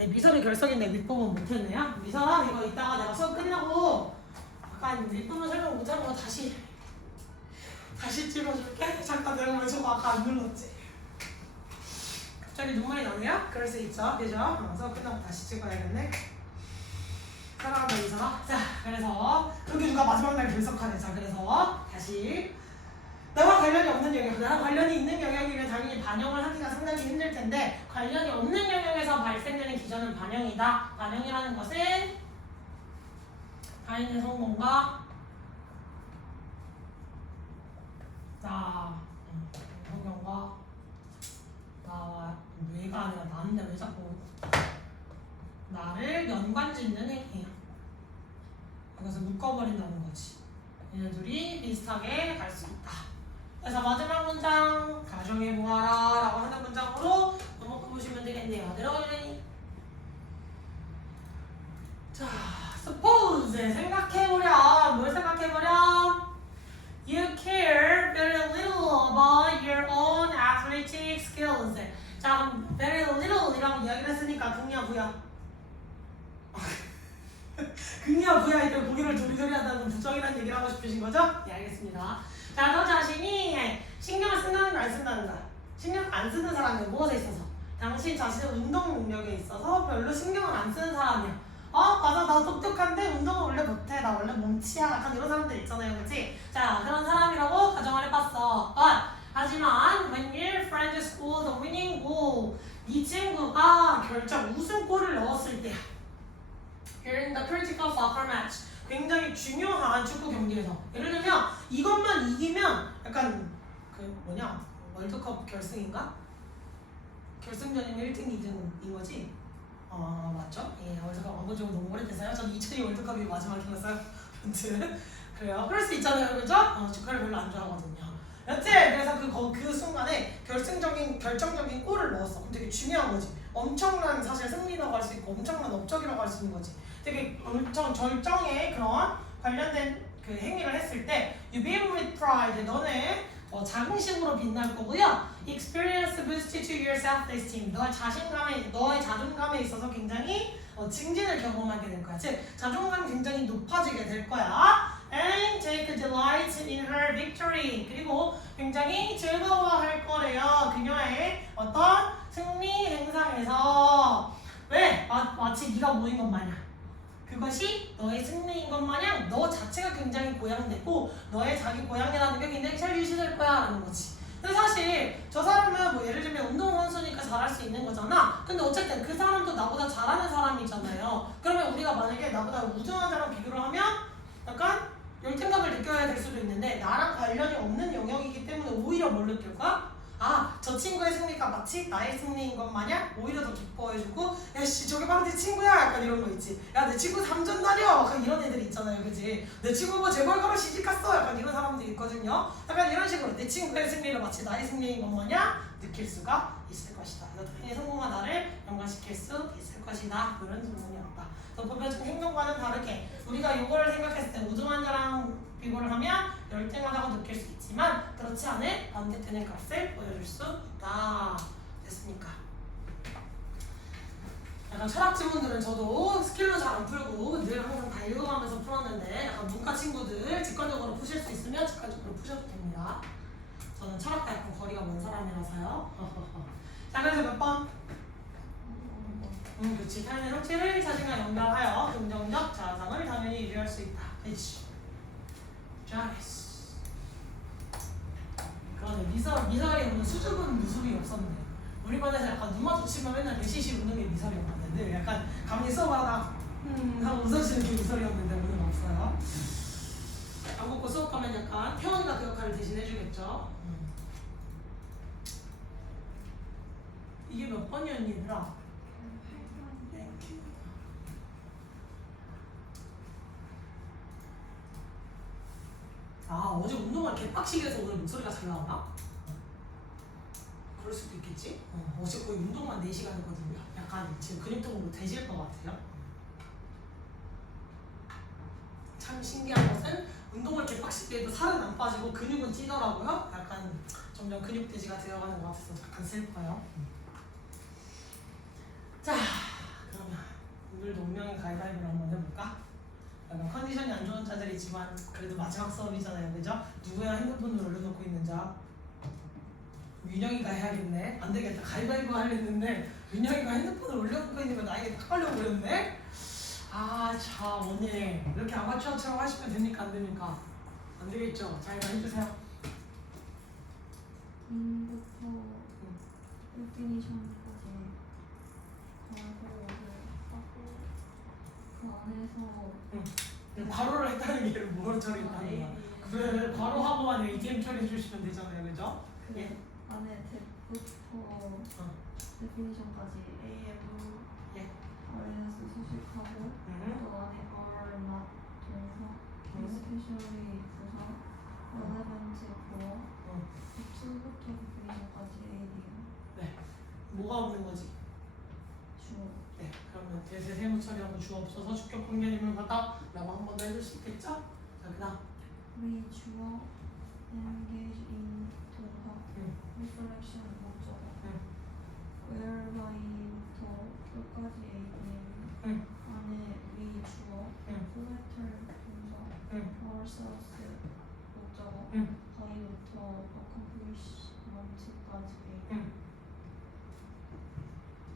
네, 미설이 결석인데 윗부분 못했네요. 미설아 이거 이따가 내가 수업 끝나고 약간 윗부분 설명 못하는 거 다시 찍어줄게. 잠깐 내가 왜 저거 아까 안 눌렀지? 갑자기 눈물이 나네요? 그럴 수 있죠, 그죠? 수업 끝나고 다시 찍어야겠네. 사랑한다 미설아. 자, 그래서 그렇게 누가 마지막 날 결석하네. 자, 그래서 다시 나와 관련이 없는 영역, 나와 관련이 있는 영역이면 당연히 반영을 하기가 상당히 힘들 텐데 관련이 없는 영역에서 발생되는 기전은 반영이다. 반영이라는 것은 다인의 성공과 성경과 나와 뇌가 아니라 나인데 왜 자꾸 나를 연관짓는 행위야. 그래서 묶어버린다는 거지. 얘네들이 비슷하게 갈 수 있다. 그래서 마지막 문장 가정해보아라 라고 하는 문장으로 넘어가보시면 되겠네요. 내려가려니. 자, suppose 생각해보렴. 뭘 생각해보렴? You care very little about your own athletic skills. 자, 그럼 very little 이라고 이야기를 했으니까 긍냐 부야? 긍냐 부야 이때 고개를 도리도리 한다는 부정이라는 얘기를 하고 싶으신 거죠? 네, 알겠습니다. 자, 너 자신이 신경을 쓴다는 거 안 쓴다는 거. 신경 안 쓰는 사람은 무엇에 있어서? 당신 자신의 운동 능력에 있어서 별로 신경을 안 쓰는 사람이야. 맞아, 나 똑똑한데 운동을 원래 못해. 나 원래 몸치야. 약간 이런 사람들 있잖아요, 그렇지? 자, 그런 사람이라고 가정을 해봤어. 하지만 when your friend scored a winning goal, 이 친구가 결정 우승골을 넣었을 때야. During the critical soccer match. 굉장히 중요한 축구 경기에서 예를 들면 이것만 이기면 약간 월드컵 결승인가? 결승전이면 1등, 2등인 거지? 맞죠? 예, 월드컵 안 본 지가 너무 오래돼서요. 저는 2002 월드컵이 마지막이었어요. 아무튼 그래요. 그럴 수 있잖아요, 그죠? 축구를 별로 안 좋아하거든요. 여튼 그래서 그 순간에 결정적인 골을 넣었어. 그럼 되게 중요한 거지. 엄청난 사실 승리라고 할 수 있고 엄청난 업적이라고 할 수 있는 거지. 되게 엄청 절정에 그런 관련된 그 행위를 했을 때 you beam with pride. 너는 자긍심으로 빛날 거고요. Experience boost to your self-esteem. 너의 자존감에 있어서 굉장히 증진을 경험하게 될 거야. 즉 자존감이 굉장히 높아지게 될 거야. And take delight in her victory. 그리고 굉장히 즐거워할 거래요. 그녀의 어떤 승리 행상에서. 왜? 마치 네가 모인 것 마냥. 그것이 너의 승리인 것 마냥 너 자체가 굉장히 고양되고 너의 자기 고양이라는 게 굉장히 잘 유지될 거야 라는 거지. 근데 사실 저 사람은 예를 들면 운동선수니까 잘할 수 있는 거잖아. 근데 어쨌든 그 사람도 나보다 잘하는 사람이잖아요. 그러면 우리가 만약에 나보다 우등한 사람 비교를 하면 약간 열등감을 느껴야 될 수도 있는데 나랑 관련이 없는 영역이기 때문에 오히려 뭘 느낄 거야? 저 친구의 승리가 마치 나의 승리인 것 마냥 오히려 더 기뻐해주고 야씨 저게 바로 내 친구야 약간 이런 거 있지. 야 내 친구 3전 달려 약간 이런 애들 있잖아요, 그지? 내 친구 뭐 재벌 가로 시집갔어 약간 이런 사람들이 있거든요. 약간 이런 식으로 내 친구의 승리를 마치 나의 승리인 것 마냥 느낄 수가 있을 것이다. 그래서 성공한 나를 연관시킬 수 있을 것이다. 그런 질문이었다. 보편적 행동과는 다르게 우리가 이거를 생각했을 때 우등한 자랑 비교를 하면 열등하다고 느낄 수 있지만 그렇지 않은 반대되는 값을 보여줄 수 있다. 됐습니까? 약간 철학 지문들은 저도 스킬로 잘 안 풀고 늘 항상 다 읽어가면서 풀었는데 약간 문과 친구들 직관적으로 푸실 수 있으면 직관적으로 푸셔도 됩니다. 저는 철학과 약간 거리가 먼 사람이라서요. 자, 그래서 몇 번? 그렇지. 타인의 형체를 자신과 연결하여 긍정적 자아상을 당연히 유지할 수 있다. 그렇지. 잘했어. 그러네. 미설이 오늘 수줍은 모습이 없었네. 우리 반에서 약간 눈 마주치면 맨날 내시시 우는 게 미설이었는데 약간 감히 수업하다 하고 웃어주는 게 미설이었는데 오늘 없어요. 안 먹고 수업하면 약간 태원이가 그 역할을 대신 해주겠죠. 이게 몇 번이었니 얘들아? 어제 운동할 개빡치게 해서 오늘 목소리가 잘 나오나? 그럴 수도 있겠지? 어제 거의 운동만 4시간 했거든요. 약간 지금 근육통으로 되질 것 같아요. 참 신기한 것은 운동을 개빡치게 해도 살은 안 빠지고 근육은 찌더라고요. 약간 점점 근육돼지가 되어가는 것 같아서 약간 슬퍼요. 자, 오늘도 운명의 가위바위보를 한번 해볼까? 약간 컨디션이 안 좋은 자들이지만 그래도 마지막 수업이잖아요, 그죠? 누구야 핸드폰을 올려놓고 있는 자? 윤영이가 해야겠네. 안 되겠다. 가위바위보 하려는데 윤영이가 핸드폰을 올려놓고 있는 거 나에게 딱 걸려버렸네. 아, 자 오늘 이렇게 아마추어처럼 하시면 됩니까? 안 됩니까? 안 되겠죠? 자, 이거 해주세요. 인부터 데피니션까지 괄호를 하고 그 안에서 괄호를 했다는 게 뭐로 처리했다는 거야? 그래, 괄호하고만 ATM 처리해 주시면 되잖아요, 그죠? 그 예. 안에 뎁부터 데피니션까지 AM 예. RNS 수식하고 또 안에 R not 동사 especially 부사 relevant 보어 to부터 데피니션까지 ADM 네. 뭐가 없는 거지? 주어 네. 그러면 대세 세무 처리하고 주어 없어서 주격 관계님을 받아 라고 한 번 더 해줄 수 있겠죠? 자, 그 다음. we 주어 engage in 동사 reflection 목적어 whereby-부터 끝까지 ADM 안에 we 주어 flatter 동사 ourselves 목적어 by부터 accomplishment까지 ADM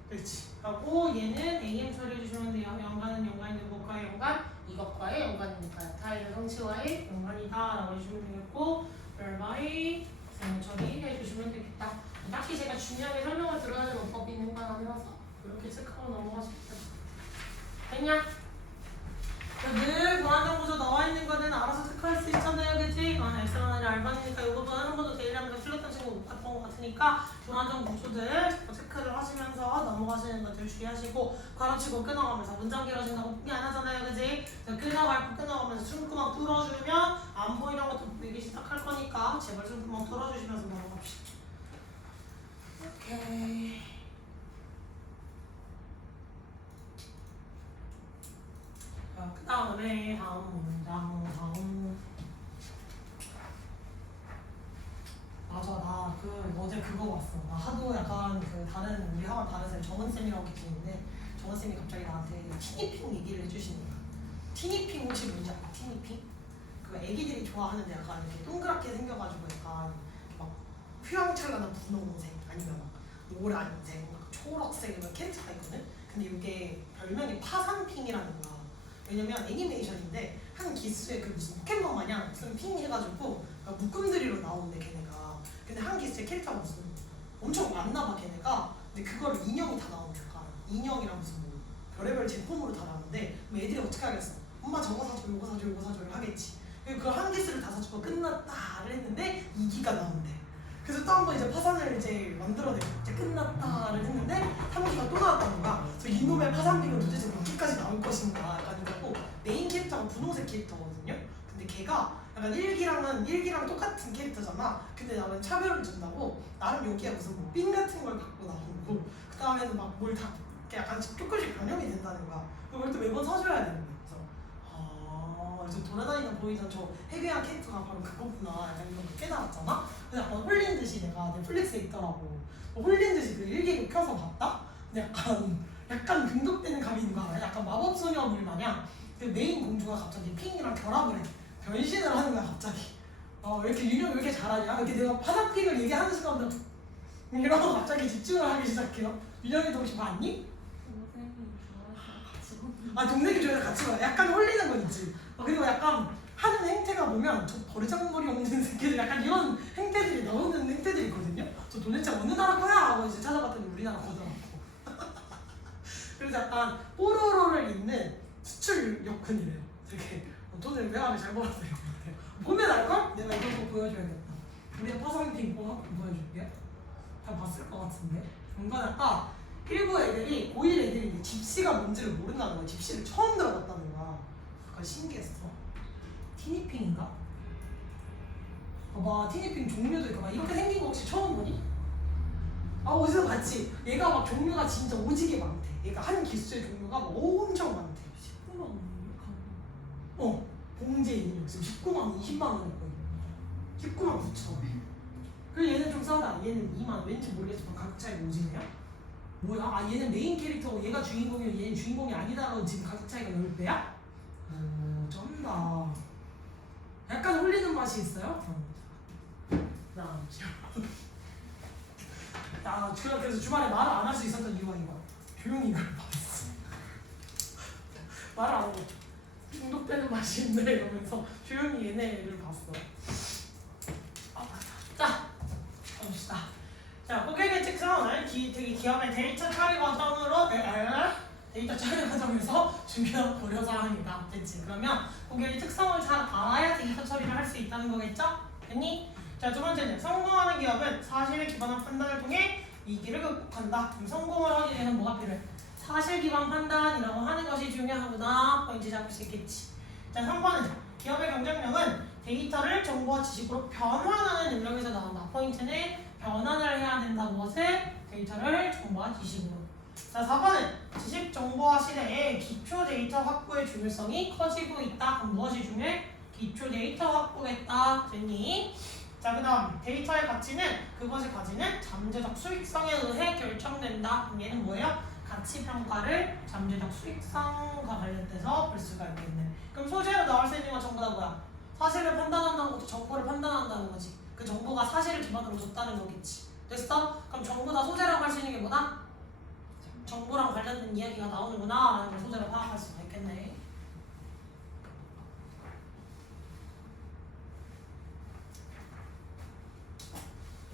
그렇지. 하고 얘는 AM 처리해 주시면 돼요. 연관은 연관인데 뭐과의 연관? 이것과의 연관이니까요. 타일은 성치와의 연관이다 라고 해주시면 되겠고 whereby 세무 처리해 주시면 되겠다. 딱히 제가 중요하게 설명을 들어야 되는 어법이 있는 건 아니라서 이렇게 체크하고 넘어가시면 됐냐? 늘 보안정보서 나와 있는 거는 알아서 체크할 수 있잖아요, 그치? 엑셀은 아니 알바니까 이 부분 한 번도 데일리하면서 틀렸던 친구 못 봤던 것 같으니까 보안정보소들 체크를 하시면서 넘어가시는 것들 주의하시고 가로치고 끊어가면서 문장 길어진다고 포기 안 하잖아요, 그치? 끊어가면서 숨구멍 뚫어주면 안 보이는 것도 보이기 시작할 거니까 제발 숨구멍 뚫어주시면서 넘어갑시다. 오케이. 그 다음에 다음 문장 맞아, 나 어제 그거 봤어. 나 하도 약간 다른 우리 학원 다른 쌤 정은쌤이라고 계시는데 정은쌤이 갑자기 나한테 티니핑 얘기를 해주시는 거야. 티니핑 혹시 뭔지 알아? 티니핑? 그 애기들이 좋아하는데 약간 이렇게 동그랗게 생겨가지고 약간 막 휘황찬란한 분홍색 아니면 막 노란색, 막 초록색 이런 캐릭터가 있거든? 근데 이게 별명이 파산핑이라는 거야. 왜냐면 애니메이션인데 한 기수에 그 무슨 포켓몬 마냥 무슨 핑 해가지고 묶음들이로 나오는데 걔네가 근데 한 기수에 캐릭터가 무슨 엄청 많나 봐 걔네가. 근데 그거를 인형이 다 나오니까 인형이랑 무슨 뭐 별의별 제품으로 다 나오는데 그럼 애들이 어떻게 하겠어? 엄마 저거 사줘 요거 사줘 요거 사줘를 하겠지. 그걸 한 기수를 다 사주고 끝났다를 했는데 2기가 나온대. 그래서 또 한 번 이제 파산을 이제 만들어내고 이제 끝났다를 했는데 3기가 또 나왔다는 거야. 그래서 이놈의 파산핑은 도대체 몇 기까지 나올 것인가 약간 이러고 메인 캐릭터가 분홍색 캐릭터거든요. 근데 걔가 약간 1기랑 똑같은 캐릭터잖아. 근데 나는 차별을 준다고 나름 여기에 무슨 뭐 핀 같은 걸 갖고 나오고 그 다음에는 막 뭘 다 약간 조금씩 변형이 된다는 거야. 그걸 또 매번 사줘야 되는 거야. 그래서 돌아다니는 보이던 저 해괴한 캐릭터가 바로 그거구나 약간 이런 거 깨달았잖아? 근데 약간 홀린 듯이 내가 넷플릭스에 있더라고. 홀린 듯이 그 1기를 켜서 봤다? 근데 약간 중독되는 감이 있는 거 알아? 약간 마법소녀물 마냥 그 메인 공주가 갑자기 핑이랑 결합을 해. 변신을 하는 거야 갑자기. 왜 이렇게 윤영이 왜 이렇게 잘하냐? 이렇게 내가 파산핑을 얘기하는 순간부터 이러고 갑자기 집중을 하기 시작해요. 윤영이도 혹시 봤니? 동생이 좋아해서 같이 봐. 약간 홀리는 건 있지. 그리고 약간 하는 행태가 보면 저 버르장머리 없는 새끼들 약간 이런 행태들이 나오는 행태들이 있거든요. 저 도대체 어느 나라 거야? 하고 이제 찾아봤더니 우리나라 거더라고. 그래서 약간 뽀로로를 잇는 수출 역군이래요. 되게 돈을 매화를 잘 벌었어요. 보면 알걸? 내가 이런 거 보여줘야겠다. 우리 파산핑 보여줄게. 다 봤을 것 같은데. 뭔가 약간 일부 애들이 고1 애들이 집시가 뭔지를 모른다는 거야. 집시를 처음 들어봤다는 거야. 약간 신기했어. 티니핑인가? 봐봐, 티니핑 종류도 있고 막 이렇게 생긴 거 혹시 처음 보니? 어디서 봤지? 얘가 막 종류가 진짜 오지게 많대. 얘가 한 기수의 종류가 막 엄청 많대. 19만 원. 봉제 인형 지금 19만 20만 원이거든. 19만 9천 원. 그리고 얘는 좀 싸다. 얘는 2만 원. 왠지 모르겠지만 가격 차이가 오지네요. 뭐야? 아 얘는 메인 캐릭터고 얘가 주인공이고 얘는 주인공이 아니다라고 지금 가격 차이가 10배야? 오 쩐다. 약간 홀리는 맛이 있어요? 나 그래서 주말에 말을 안 할 수 있었던 이유가 이거야. 조용히 이걸 봤어. 말을 안 하고 중독되는 맛이 있네 이러면서 조용히 얘네를 봤어. 자, 봅시다. 자, 고객의 특성은 되게 기업의 데이터 처리 과정으로 데이터 처리 과정에서 중요한 고려 사항이다. 됐지? 그러면 고객의 특성을 잘 알아야 데이터 처리를 할 수 있다는 거겠죠? 됐니? 자, 두 번째는 성공하는 기업은 사실에 기반한 판단을 통해 위기를 극복한다. 그럼 성공을 하기 위해서는 뭐가 필요해? 사실 기반 판단이라고 하는 것이 중요하구나. 포인트 잡을 수 있겠지. 자, 3번은 기업의 경쟁력은 데이터를 정보와 지식으로 변환하는 능력에서 나온다. 포인트는 변환을 해야 된다. 무엇을? 데이터를 정보와 지식으로. 자, 4번은 지식 정보화 시대에 기초 데이터 확보의 중요성이 커지고 있다. 그럼 무엇이 중요해? 기초 데이터 확보겠다. 됐니? 자, 그 다음 데이터의 가치는 그것이 가지는 잠재적 수익성에 의해 결정된다. 그럼 얘는 뭐예요? 가치평가를 잠재적 수익성과 관련돼서 볼 수가 있겠네. 그럼 소재로 나올 수 있는 건 전부 다 뭐야? 사실을 판단한다는 것도 정보를 판단한다는 거지. 그 정보가 사실을 기반으로 줬다는 거겠지. 됐어? 그럼 전부 다 소재라고 할 수 있는 게 뭐다? 정보랑 관련된 이야기가 나오는구나 라는 걸 소재로 파악할 수가 있겠네.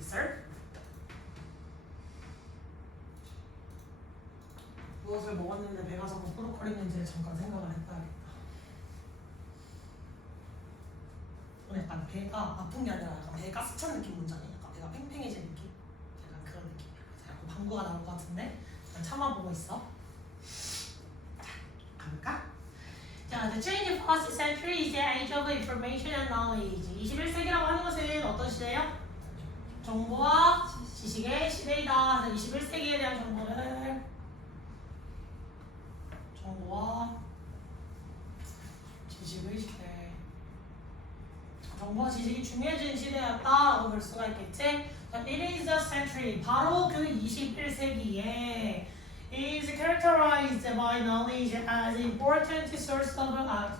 Sir? 무엇을 먹었는데 배가 자꾸 꾸룩거리는지 잠깐 생각을 해봐야겠다. 약간 배가 아픈 게 아니라 약간 배가 스찬 느낌 뭔지 아니? 약간 배가 팽팽해진 느낌? 약간 그런 느낌. 약간 방구가 나올 것 같은데 일단 참아보고 있어. 자, 가볼까? 자, the change of past century is the age of information and knowledge. 21세기라고 하는 것은 어떤 시대예요? 정보와 지식의 시대이다. 21세기에 대한 정보를 정보와 지식의 시대. 정보와 지식이 중요해진 시대였다라고 볼 수가 있겠지. It is the century. 바로 그 21세기에 is characterized by knowledge as important source of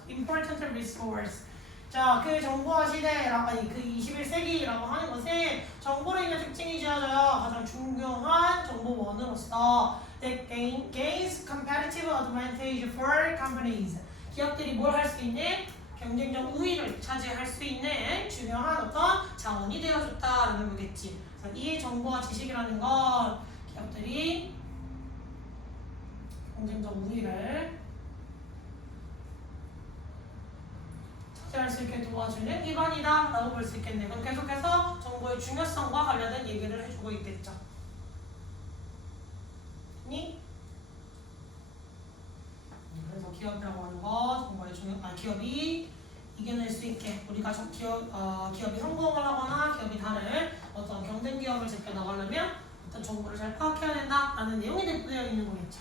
important resource. 자, 그 정보화 시대라고 아니 그 21세기라고 하는 것은 정보로 인한 특징이 지어져요. 가장 중요한 정보원으로서 that gains competitive advantage for companies. 기업들이 뭘 할 수 있는 경쟁적 우위를 차지할 수 있는 중요한 어떤 자원이 되어줬다라는 거겠지. 그래서 이 정보와 지식이라는 건 기업들이 경쟁적 우위를 차지할 수 있게 도와주는 기반이다 라고 볼 수 있겠네. 그럼 계속해서 정보의 중요성과 관련된 얘기를 해주고 있겠죠. 그래서 기업이라고 하는 거 정보의 기업이 이겨낼 수 있게 우리가 기업이 성공을 하거나 기업이 다른 어떤 경쟁 기업을 제껴나가려면 어떤 정보를 잘 파악해야 된다라는 내용이 되어 있는 거겠죠.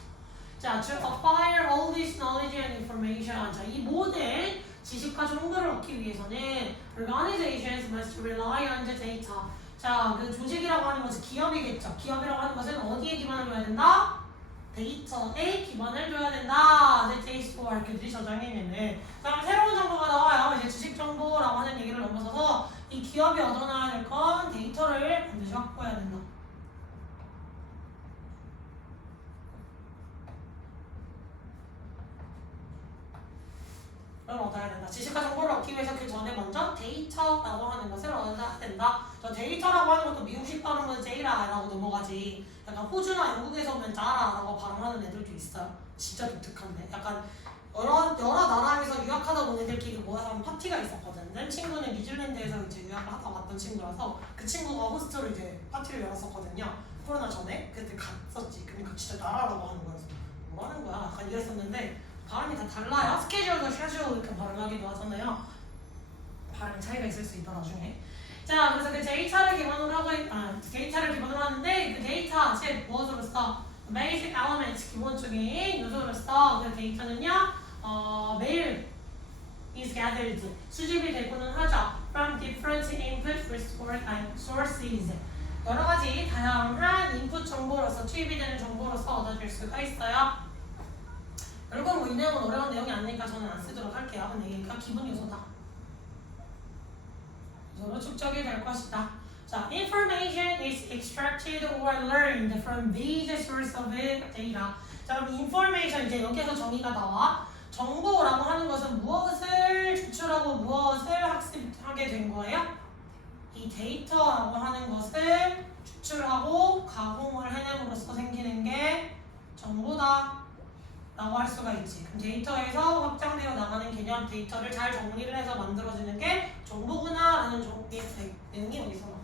자, to acquire all this knowledge and information. 자, 이 모든 지식과 정보를 얻기 위해서는 organizations must rely on the data. 자, 그 조직이라고 하는 것은 기업이겠죠. 기업이라고 하는 것은 어디에 기반을 둬야 된다? 데이터에 기반을 둬야 된다. data for 그들이 저장해내는. 그럼 새로운 정보가 나와요. 이제 지식 정보라고 하는 얘기를 넘어서서 이 기업이 얻어놔야 될 건 데이터를 반드시 확보해야 된다. 를 얻어야 된다. 지식과 정보를 얻기 위해서 그 전에 먼저 데이터라고 하는 것을 얻어야 된다. 저 데이터라고 하는 것도 미국식 발음은 제이라라고 넘어가지. 약간 호주나 영국에서 오면 자라라고 발음하는 애들도 있어요. 진짜 독특한데. 약간 여러 나라에서 유학하다 온 애들끼리 모여서 한 파티가 있었거든. 내 친구는 뉴질랜드에서 이제 유학을 하다 왔던 친구라서 그 친구가 호스트로 이제 파티를 열었었거든요. 코로나 전에. 그때 갔었지. 그러니까 진짜 나라라고 하는 거였어. 뭐 하는 거야? 약간 이랬었는데 발음이 다 달라요. 스케줄도 쉐줄 이렇게 발음하기도 하잖아요. 발음이 차이가 있을 수 있다 나중에. 자, 그래서 그 데이터를 기반으로 하는데 그 데이터 즉 무엇으로써 basic elements 기본적인 요소로서 그 데이터는요 매일 is gathered 수집이 되고는 하죠 from different input sources 여러 가지 다양한 인풋 정보로서 투입이 되는 정보로서 얻어질 수가 있어요. 결국 뭐 이 내용은 어려운 내용이 아니니까 저는 안 쓰도록 할게요. 근데 이게 기본 요소다. 요소로 축적이 될 것이다. 자, information is extracted or learned from these sources of data. 자, 그럼 information 이제 여기에서 정의가 나와. 정보라고 하는 것은 무엇을 추출하고 무엇을 학습하게 된 거예요? 이 데이터라고 하는 것을 추출하고 가공을 해냄으로써 생기는 게 정보다 라고 할 수가 있지. 그럼 데이터에서 확장되어 나가는 개념 데이터를 잘 정리를 해서 만들어지는 게 정보구나 라는 내용이 여기서 나왔어.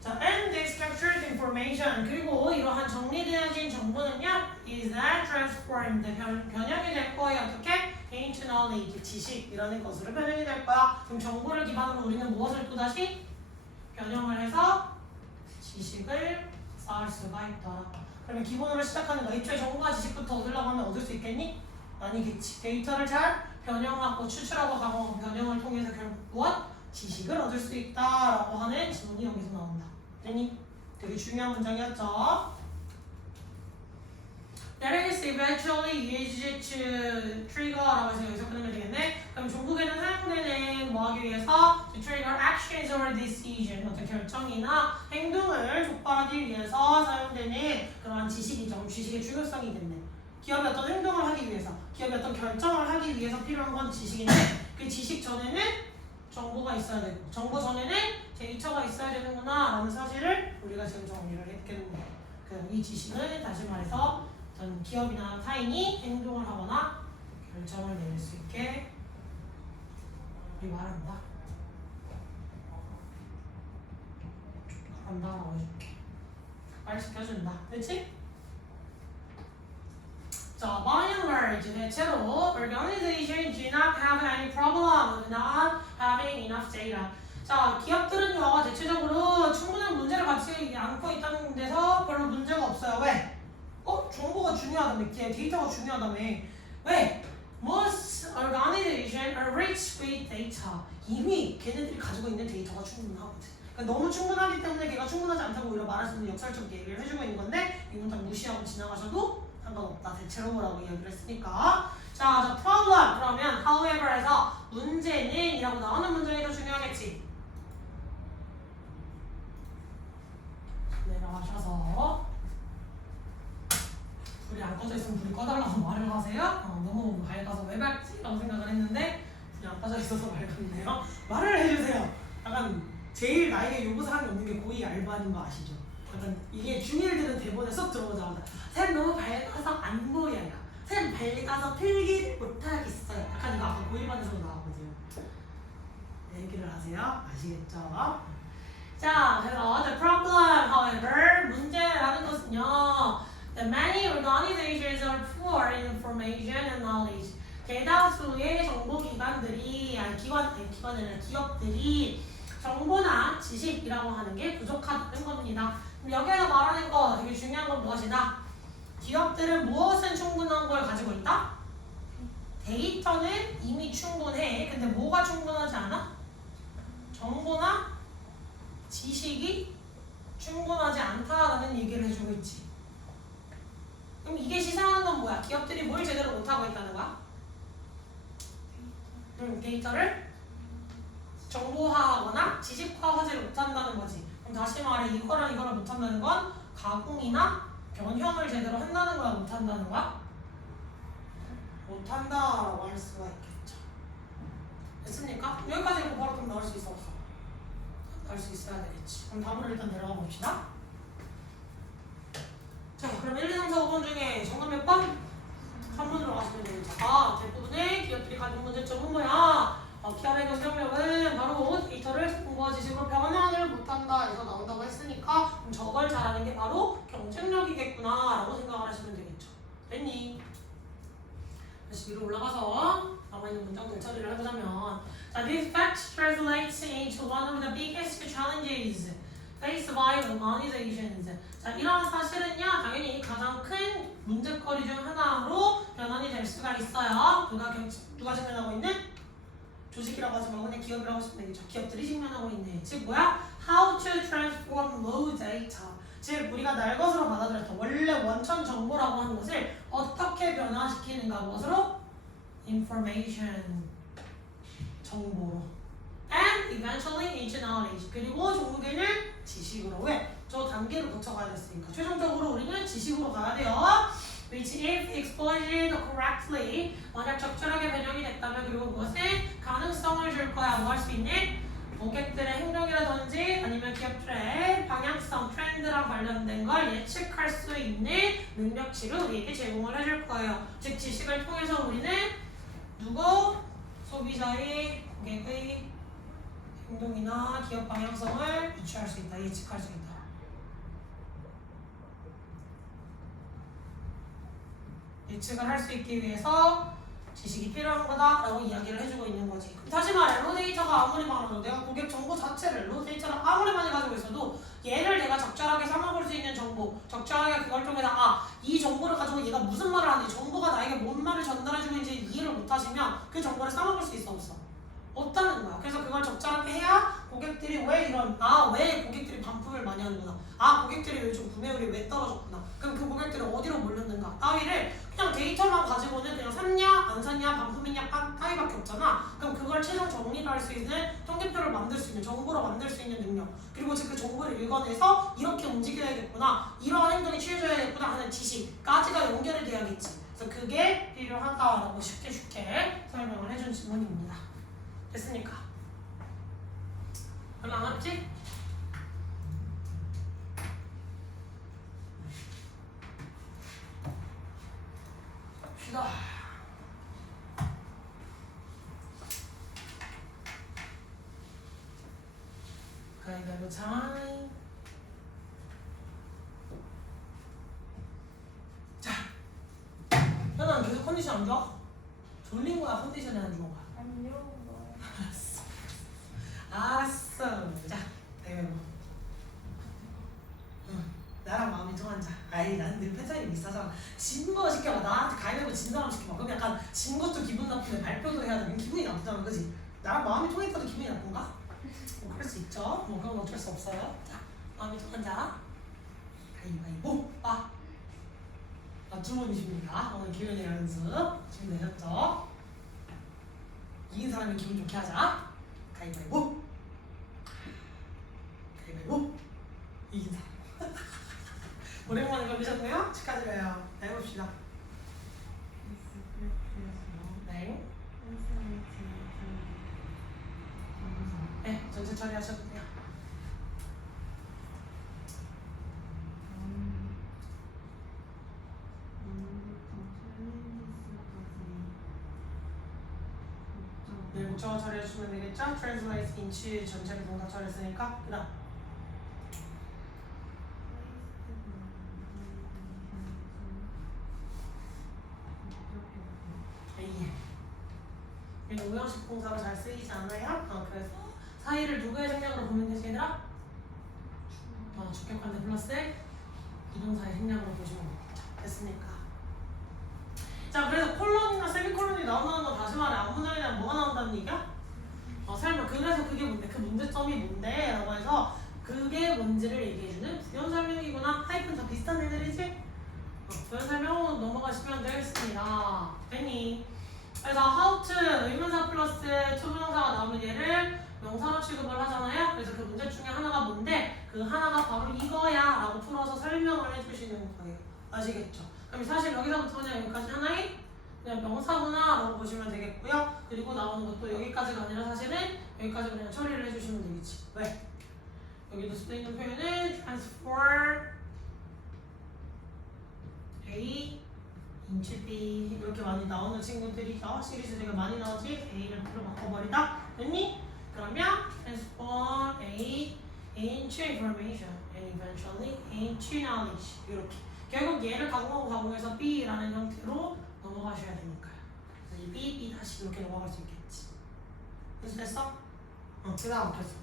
자, and the structured information 그리고 이러한 정리되어진 정보는요 is that transformed 변형이 될 거예요. 어떻게? into knowledge 지식이라는 것으로 변형이 될 거야. 그럼 정보를 기반으로 우리는 무엇을 또다시 변형을 해서 지식을 쌓을 수가 있다. 그러면 기본으로 시작하는 거 애초에 정보와 지식부터 얻으려고 하면 얻을 수 있겠니? 아니겠지. 데이터를 잘 변형하고 추출하고 가공하고 변형을 통해서 결국 무엇? 지식을 얻을 수 있다라고 하는 질문이 여기서 나온다. 됐니? 되게 중요한 문장이었죠. That is eventually used to trigger라고 해서 여기서 끊으면 되겠네. 그럼 종국에는 사용되는 뭐 하기 위해서 to trigger actions or decision 어떤 결정이나 행동을 촉발하기 위해서 사용되는 그러한 지식이죠. 지식의 중요성이 있겠네. 기업이 어떤 행동을 하기 위해서, 기업이 어떤 결정을 하기 위해서 필요한 건 지식인데 그 지식 전에는 정보가 있어야 되고 정보 전에는 데이터가 있어야 되는구나 라는 사실을 우리가 지금 정리를 했겠네요. 그럼 이 지식은 다시 말해서 어떤 기업이나 타인이 행동을 하거나 결정을 내릴 수 있게 우리 말한다. 한다라고 해줄게. 말 지켜준다. 그렇지? 자, by and large, 대체로 organizations do not have any problem with not having enough data. 자, 기업들은요 대체적으로 충분한 문제를 갖지 않고 있다는 데서 별로 문제가 없어요. 왜? 정보가 중요하다며, 데이터가 중요하다며. 왜? Most organizations are rich with data. 이미 걔네들이 가지고 있는 데이터가 충분하거든. 그러니까 너무 충분하기 때문에 걔가 충분하지 않다고 오히려 말할 수 있는 역설적 얘기를 해주고 있는 건데 이 문장 무시하고 지나가셔도 상관없다. 대체로 뭐라고 이야기를 했으니까. 자, the problem 그러면 however에서 문제는 이라고 나오는 문장이 더 중요하겠지. 내려가셔서 불이 안 꺼져 있으면 불이 꺼달라고 말을 하세요? 너무 밝아서 왜 밝지? 라고 생각을 했는데 불이 안 꺼져 있어서 밝았네요. 말을 해주세요. 약간 제일 나에게 요구사항이 없는 게 고이 알바인 거 아시죠? 약간 이게 중1들은 대본에 쏙 들어오자마자 쌤 너무 밝아서 안 보여요. 쌤 밝아서 필기를 못하겠어요. 약간 이거 아까 고일반에서 나왔거든요. 얘기를 하세요. 아시겠죠? 자, 그래서 the problem, however, 문제라는 것은요 the many organizations are poor in information and knowledge. 대다수의 정보기관들이, 기업들이 정보나 지식이라고 하는 게 부족하다는 겁니다. 여기에서 말하는 거 되게 중요한 건 무엇이다? 기업들은 무엇은 충분한 걸 가지고 있다? 데이터는 이미 충분해. 근데 뭐가 충분하지 않아? 정보나 지식이 충분하지 않다라는 얘기를 해주고 있지. 그럼 이게 시사하는 건 뭐야? 기업들이 뭘 제대로 못하고 있다는 거야? 데이터를 정보화하거나 지식화하지 못한다는 거지. 그럼 다시 말해 이거랑 이거를 못한다는 건 가공이나 변형을 제대로 한다는 거야? 못한다는 거야? 못한다라고 할 수가 있겠죠. 됐습니까? 여기까지 읽고 바로 좀 나올 수 있어 없어? 나올 수 있어야 되겠지. 그럼 답으로 일단 내려가 봅시다. 자, 그럼 1, 2, 3, 4, 5번 중에 정답 몇 번? 3번으로 가시면 됩니다. 대부분의 기업들이 가진 문제점은 뭐야? 기업의 경쟁력은 바로 데이터를 정보와 지식으로 변환을 못한다 해서 나온다고 했으니까 그럼 저걸 잘하는 게 바로 경쟁력이겠구나 라고 생각을 하시면 되겠죠. 됐니? 다시 위로 올라가서 남아있는 문장들 처리를 해보자면 자, this fact translates into one of the biggest challenges faced by organizations. 자, 이런 사실은요 당연히 가장 큰 문제거리 중 하나로 변환이 될 수가 있어요. 누가 직면하고 있는? 조직이라고 하지 말고 그냥 기업이라고 하시면 되겠죠. 기업들이 직면하고 있는 즉 뭐야? how to transform raw data. 즉 우리가 날 것으로 받아들였던 원래 원천 정보라고 하는 것을 어떻게 변화시키는가 무엇으로? information 정보로 and eventually into knowledge. 그리고 종국에는 지식으로. 왜? 저 단계를 거쳐가야 됐으니까 최종적으로 우리는 지식으로 가야 돼요. which if explained correctly 만약 적절하게 변형이 됐다면 그리고 그것에 가능성을 줄 거야. 뭐 할 수 있는? 고객들의 행동이라든지 아니면 기업들의 방향성, 트렌드랑 관련된 걸 예측할 수 있는 능력치를 우리에게 제공을 해줄 거예요. 즉 지식을 통해서 우리는 누구? 소비자의, 고객의 행동이나 기업 방향성을 유추할 수 있다, 예측할 수 있다. 예측을 할 수 있기 위해서 지식이 필요한 거다라고 이야기를 해주고 있는 거지. 그럼 다시 말해, 로 데이터가 아무리 많아도 내가 고객 정보 자체를 로 데이터를 아무리 많이 가지고 있어도 얘를 내가 적절하게 삼아볼 수 있는 정보, 적절하게 그걸 통해서 이 정보를 가지고 얘가 무슨 말을 하는지, 정보가 나에게 뭔 말을 전달해주고 있는지 이해를 못하시면 그 정보를 삼아볼 수 있어 없어? 없다는 거야. 그래서 그걸 적절하게 해야 고객들이 왜 왜 고객들이 반품을 많이 하는구나, 고객들이 요즘 구매율이 왜 떨어졌구나, 그럼 그 고객들이 어디로 몰렸는가 따위를 그냥 데이터만 가지고는 그냥 샀냐 안 샀냐 반품했냐 따위밖에 없잖아. 그럼 그걸 최종 정리를 할 수 있는 통계표를 만들 수 있는, 정보로 만들 수 있는 능력, 그리고 즉 그 정보를 읽어내서 이렇게 움직여야겠구나, 이러한 행동이 취해져야겠구나 하는 지식까지가 연결이 돼야겠지. 그래서 그게 필요하다라고 쉽게 설명을 해준 질문입니다. 됐습니까? 별로 안 어렵지? 봅시다. 가위바위보 타임. 자, 현아 계속 컨디션 안 좋아? 졸린 거야? 컨디션이 안 좋은 거야? 안녕. 알았어. 자, 가위바위보. 나랑 마음이 통한 자. 난 늘 패턴이 비슷하잖아. 진 거 시켜봐. 나한테 가위바위보 진 사람 시켜봐. 그럼 약간 진 것도 기분 나쁜데 발표도 해야 되면 기분이 나쁘잖아, 그지? 나랑 마음이 통했다도 기분이 나쁜가? 뭐 그럴 수 있죠. 뭐 그건 어쩔 수 없어요. 자, 마음이 통한 자. 가위바위보. 맞주문이십니다. 오늘 기운의 연습 준비되셨죠? 이긴 사람이 기분 좋게 하자. 가위바위보. 가위바위보. 이긴 사람. 오랜만에 걸리셨네요? 축하드려요. 해봅시다. 네. 네, 전체 처리하셔도 돼요. 네, 목적어 처리해주시면 되겠죠? Translate into 전체를 동사 처리했으니까 그 다음 얘는 오형식 동사로 잘 쓰이지 않아요? 그래서 사이를 누구의 생략으로 보면 되지 얘들아? 주격관대 플러스 이동사의 생략으로 보시면 됩니다. 됐습니까? 자, 그래서 콜론이나 세미콜론이 나온다는 건 다시 말해 앞문장에 대한 뭐가 나온다는 얘기야? 설명. 그래서 그게 뭔데? 그 문제점이 뭔데? 라고 해서 그게 뭔지를 얘기해주는 부연 설명이구나. 타입은 다 비슷한 애들이지? 부연 설명으로 넘어가시면 되겠습니다. 됐니? 그래서 how to 의문사 플러스 투부정사가 나오는 얘를 명사로 취급을 하잖아요. 그래서 그 문제 중에 하나가 뭔데? 그 하나가 바로 이거야 라고 풀어서 설명을 해주시는 거예요. 아시겠죠? 그럼 사실 여기서부터 그냥 여기까지 하나의 그냥 명사구나 라고 보시면 되겠고요. 그리고 나오는 것도 여기까지가 아니라 사실은 여기까지 그냥 처리를 해주시면 되겠지. 왜? 여기도 쓰여있는 표현은 transform A into B 이렇게 많이 나오는 친구들이죠. 시리즈 되게 많이 나오지? A를 B로 바꿔버리다. 됐니? 그러면 transform A into information and eventually into knowledge 이렇게 결국 얘를 가공하고 가공해서 B라는 형태로 넘어가셔야 되니까요. 그래서 이 B 다시 이렇게 넘어갈 수 있겠지. 그래서 됐어? 그 다음 됐어.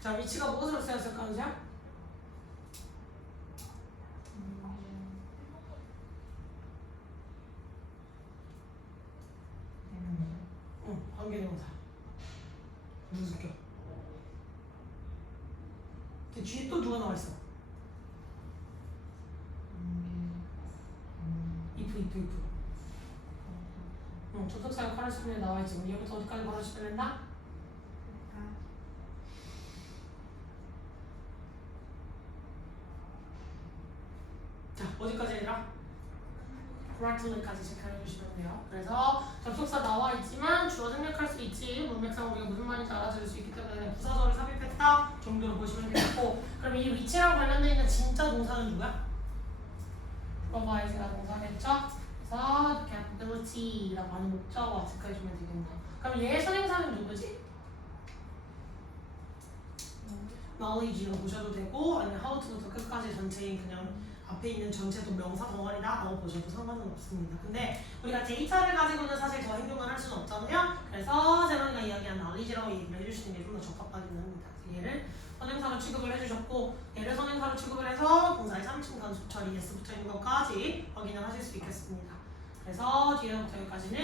자, 위치가 무엇으로 쓰였을까, 은지야? 근데 뒤에 또 누가 나와 있어? if. 접속사가 커러스폰에 나와 있지. 그럼 얘부터 어디까지 커러스폰 된다? 자, 어디까지 얘들아? correctly까지 체크해 주시면 돼요. 그래서 접속사 나와 있지만 주어 생략할 수 있지. 문맥상 우리가 무슨 말인지 알아들을 수 있기 때문에 그냥 부사절을 삽입했다 정도로 보시면 되겠고, 그럼 이 위치랑 관련된 있는 진짜 동사는 누구야? provide가 동사겠죠? 그래서 capability라고 하는 목적어 체크해 주면 되겠네요. 그럼 얘의 선행사는 누구지? knowledge로 보셔도 되고, 아니면 how to부터 끝까지 전체인 그냥 앞에 있는 전체도 명사 덩어리다라고 보셔도 상관은 없습니다. 근데 우리가 데이터를 가지고는 사실 더 행동을 할 수는 없잖아요. 그래서 제로이가 이야기한 knowledge라고 얘기를 해주시는 게 좀 더 적합하긴 합니다. 얘를 선행사로 취급을 해주셨고, 얘를 선행사로 취급을 해서 동사의 3층 단수 처리 s 붙어 있는 것까지 확인을 하실 수 있겠습니다. 그래서 뒤에부터 여기까지는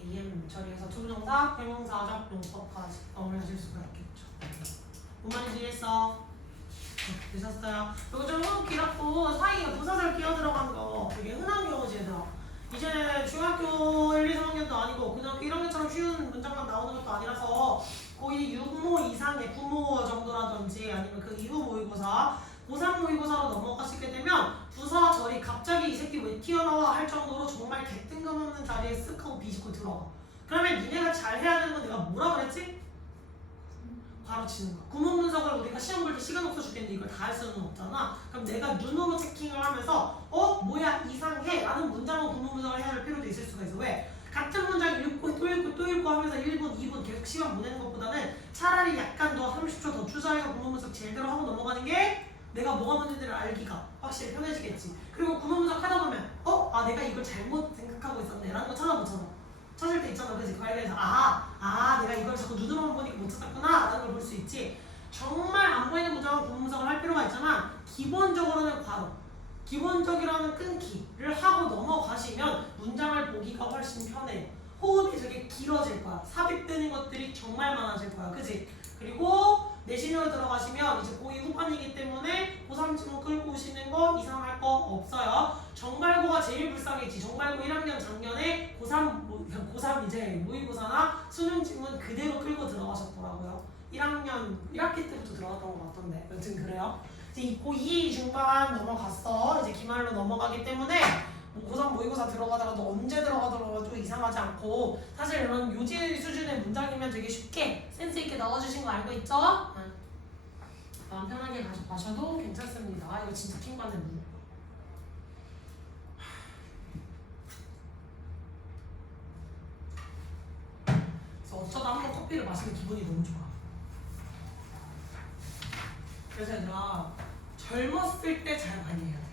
am 처리해서 투부정사, 형용사적 용법까지 마무리하실 수가 있겠죠. 뭔 말인지 이해했어? 되셨어요? 이거 좀 길었고 사이에 부사절 끼어 들어간 거 되게 흔한 경우지 얘들아. 이제 중학교 1, 2, 3학년도 아니고 그냥 1학년처럼 쉬운 문장만 나오는 것도 아니라서 거의 6모 이상의 9모 정도라든지 아니면 그 이후 모의고사 고3 모의고사로 넘어가시게 되면 부사절이 갑자기 이 새끼 왜 튀어나와 할 정도로 정말 개뜬금없는 자리에 쓱 하고 비집고 들어가. 그러면 니네가 잘 해야 되는 건 내가 뭐라 그랬지? 가르치는 거. 구문 분석을 우리가 시험 볼 때 시간 없어 죽겠는데 이걸 다 할 수는 없잖아. 그럼 내가 눈으로 체킹을 하면서 뭐야 이상해 라는 문장은 구문 분석을 해야 할 필요도 있을 수가 있어. 왜? 같은 문장 읽고 또 읽고 또 읽고 하면서 1분, 2분 계속 시간 보내는 것보다는 차라리 약간 더 30초 더 투자해서 구문 분석 제대로 하고 넘어가는 게 내가 뭐가 문제인지를 알기가 확실히 편해지겠지. 그리고 구문 분석 하다 보면 내가 이걸 잘못 생각하고 있었네 라는 거 찾아보잖아. 찾을 때 있잖아. 그래서 관련해서 내가 이걸 자꾸 눈으로만 보니까 못 찾았구나 라는 걸 볼 수 있지. 정말 안 보이는 문장은 구문 분석을 할 필요가 있지만 기본적으로는 바로 기본적이라는 끊기를 하고 넘어가시면 문장을 보기가 훨씬 편해요. 호흡이 되게 길어질 거야. 삽입되는 것들이 정말 많아질 거야. 그치? 그리고 내신으로 들어가시면 이제 고2 후반이기 때문에 고3 지문 끌고 오시는 거 이상할 거 없어요. 정발고가 제일 불쌍했지. 정발고 1학년 작년에 고3 이제 모의고사나 수능 지문 그대로 끌고 들어가셨더라고요. 1학년 1학기 때부터 들어갔던 것 같던데. 여튼 그래요. 이제 고2 중반 넘어갔어. 이제 기말로 넘어가기 때문에 고3 모의고사 들어가다가도 언제 들어가더라도 이상하지 않고 사실 이런 요지 수준의 문장이면 되게 쉽게 센스있게 넣어주신 거 알고 있죠? 마음 편하게 가셔도 괜찮습니다. 이거 진짜 킹받는 문. 그래서 어쩌다 한번 커피를 마시면 기분이 너무 좋아. 그래서 얘들아 젊었을 때 잘 많이 해야 돼.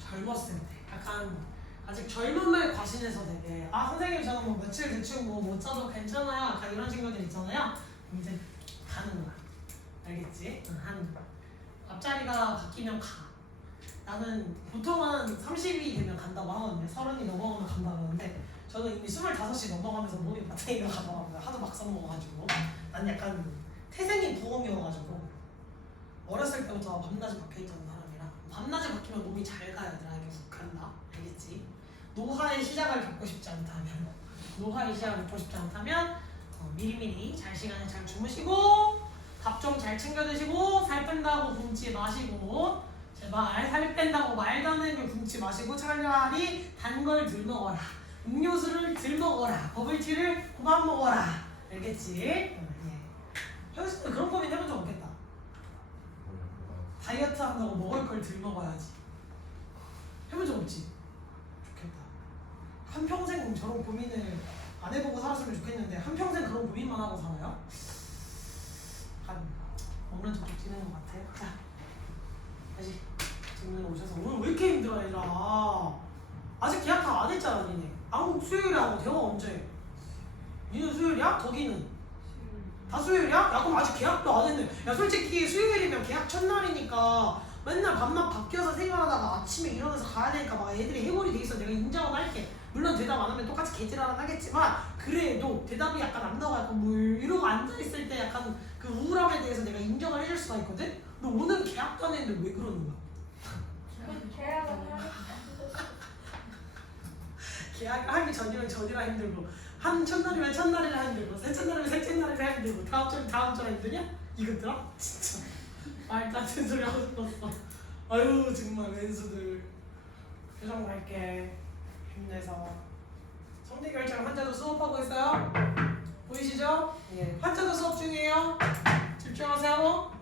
젊었을 때 약간 아직 젊음을 과신해서 되게 선생님 저는 뭐 며칠 대충 못 자도 괜찮아요 약간 이런 친구들 있잖아요. 이제 가는 거야. 알겠지? 하는 거야. 앞자리가 바뀌면 가. 나는 보통은 30이 되면 간다고 하거든요. 30이 넘어가면 간다고 하는데 저는 이미 25이 넘어가면서 몸이 바탕이가 가더라고요. 하도 막 써먹어가지고. 난 약간 태생이 부엉이여가지고 어렸을 때부터 밤낮이 박혀있던 사람이라 밤낮이 박히면 몸이 잘 가야 되나 이게 훅 간다. 알겠지? 노화의 시작을 겪고 싶지 않다면 미리미리 잘 시간에 잘 주무시고 밥 좀 잘 챙겨 드시고 살 뺀다고 굶지 마시고 제발 살 뺀다고 말도 안 되는 걸 굶지 마시고 차라리 단 걸 덜 먹어라. 음료수를 덜 먹어라. 버블티를 그만 먹어라. 알겠지? 현실은 그런 고민 해본 적 없겠다. 다이어트 한다고 먹을 걸 덜 먹어야지. 해본 적 없지? 좋겠다. 한평생 저런 고민을 안 해보고 살았으면 좋겠는데 한평생 그런 고민만 하고 살아요? 약간 먹는 척 뛰는 것 같아요. 자, 다시 질문 오셔서 오늘 왜 이렇게 힘들어 얘들아. 아직 계약 다 안 했잖아 니네. 한국 수요일에 하고 대화 언제? 니는 수요일이야? 거기는? 다 수요일이야? 야 그럼 아직 계약도 안 했네. 야 솔직히 수요일이면 계약 첫날이니까 맨날 밤낮 바뀌어서 생활하다가 아침에 일어나서 가야 되니까 막 애들이 해골이 돼 있어. 내가 인정은 할게. 물론 대답 안 하면 똑같이 개지랄은 하겠지만 그래도 대답이 약간 안 나와. 약간 뭐 이러고 앉아있을 때 약간 그 우울함에 대해서 내가 인정 인정을 해줄 수가 있거든? 너 오늘 계약도 안 했는데 왜 그러는 거야? 계약은 하겠다. 계약하기 전이랑 힘들고 한 첫날이면 첫날이라 힘들고 셋 첫날이면 셋째 날이라 힘들고 다음 주라 힘드냐? 이것들아? 진짜 말도 안 되는 소리 하고 싶었어. 아유 정말 왼수들 표정 밝게 힘내서 성대 결정 환자도 수업하고 있어요? 보이시죠? 예. 환자도 수업 중이에요. 집중하세요.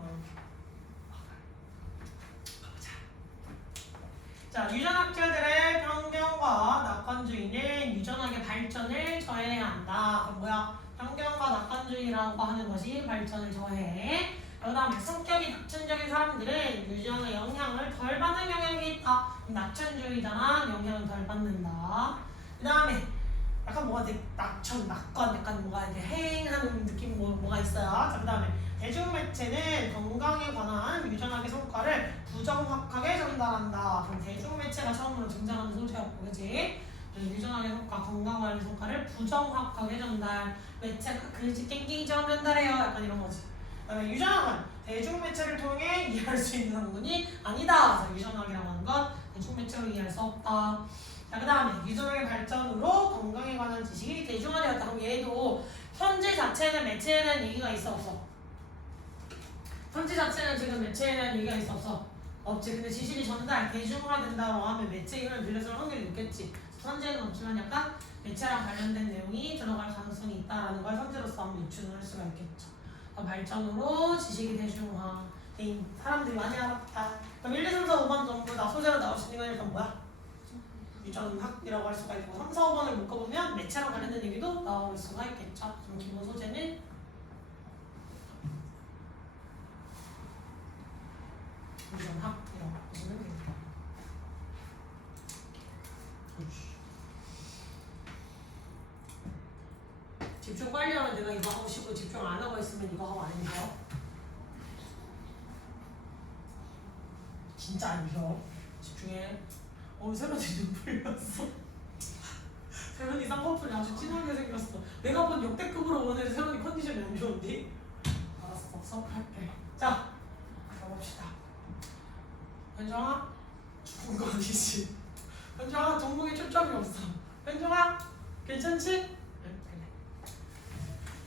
자, 유전학자들의 변경과 낙관주의는 유전학의 발전을 저해해야 한다. 그럼 뭐야? 변경과 낙관주의라고 하는 것이 발전을 저해해. 그 다음에 성격이 낙천적인 사람들은 유전의 영향을 덜 받는 경향이 있다. 낙천주의자나 영향을 덜 받는다. 그 다음에 약간 뭐가 되게 낙천, 낙관, 약간 뭐가 이렇게 해행하는 느낌 뭐가 있어요. 자, 그 다음에 대중매체는 건강에 관한 유전학의 성과를 부정확하게 전달한다. 그럼 대중매체가 처음으로 등장하는 소재였고, 그치? 유전학의 성과, 건강관리 성과를 부정확하게 전달. 매체가 그지 깽깽이처럼 전달해요. 약간 이런 거지. 그다음에 유전학은 대중매체를 통해 이해할 수 있는 학문이 아니다. 그래서 유전학이라고 하는 건 대중매체로 이해할 수 없다. 자, 그 다음에 유전학의 발전으로 건강에 관한 지식이 대중화되었다. 그럼 얘도 현재 자체는 매체에 대한 얘기가 있어 없어? 현재 자체는 지금 매체에 대한 얘기가 있어 없어? 없지. 근데 지식이 전달, 대중화된다고 하면 매체 이름을 빌려줄 확률이 높겠지. 현재는 없지만 약간 매체랑 관련된 내용이 들어갈 가능성이 있다라는 걸 현재로서 한번 유추를 할 수가 있겠죠. 발전으로 지식이 대중화 된 사람들이 많이 알았다. 그럼 1, 2, 3, 4, 5번 전부 다 소재로 나올 수 있는 건 일단 뭐야? 유전학이라고 할 수가 있고 3, 4, 5번을 묶어보면 매체랑 관련된 얘기도 나올 수가 있겠죠. 그럼 기본 소재는 유전학이라고 보시면 됩니다. 집중 빨리 하면 내가 이거 하고 싶고 집중 안 하고 있으면 이거 하고 안 해요. 진짜 안 해요. 집중해. 새로니 눈 풀렸어. 새로니 쌍꺼풀이 아주 진하게 생겼어. 내가 본 역대급으로 오늘 새로니 컨디션이 안 좋은데? 알았어, 수업할게. 자, 가봅시다. 현정아? 죽은 거 아니지? 현정아, 종목에 초점이 없어. 현정아? 괜찮지?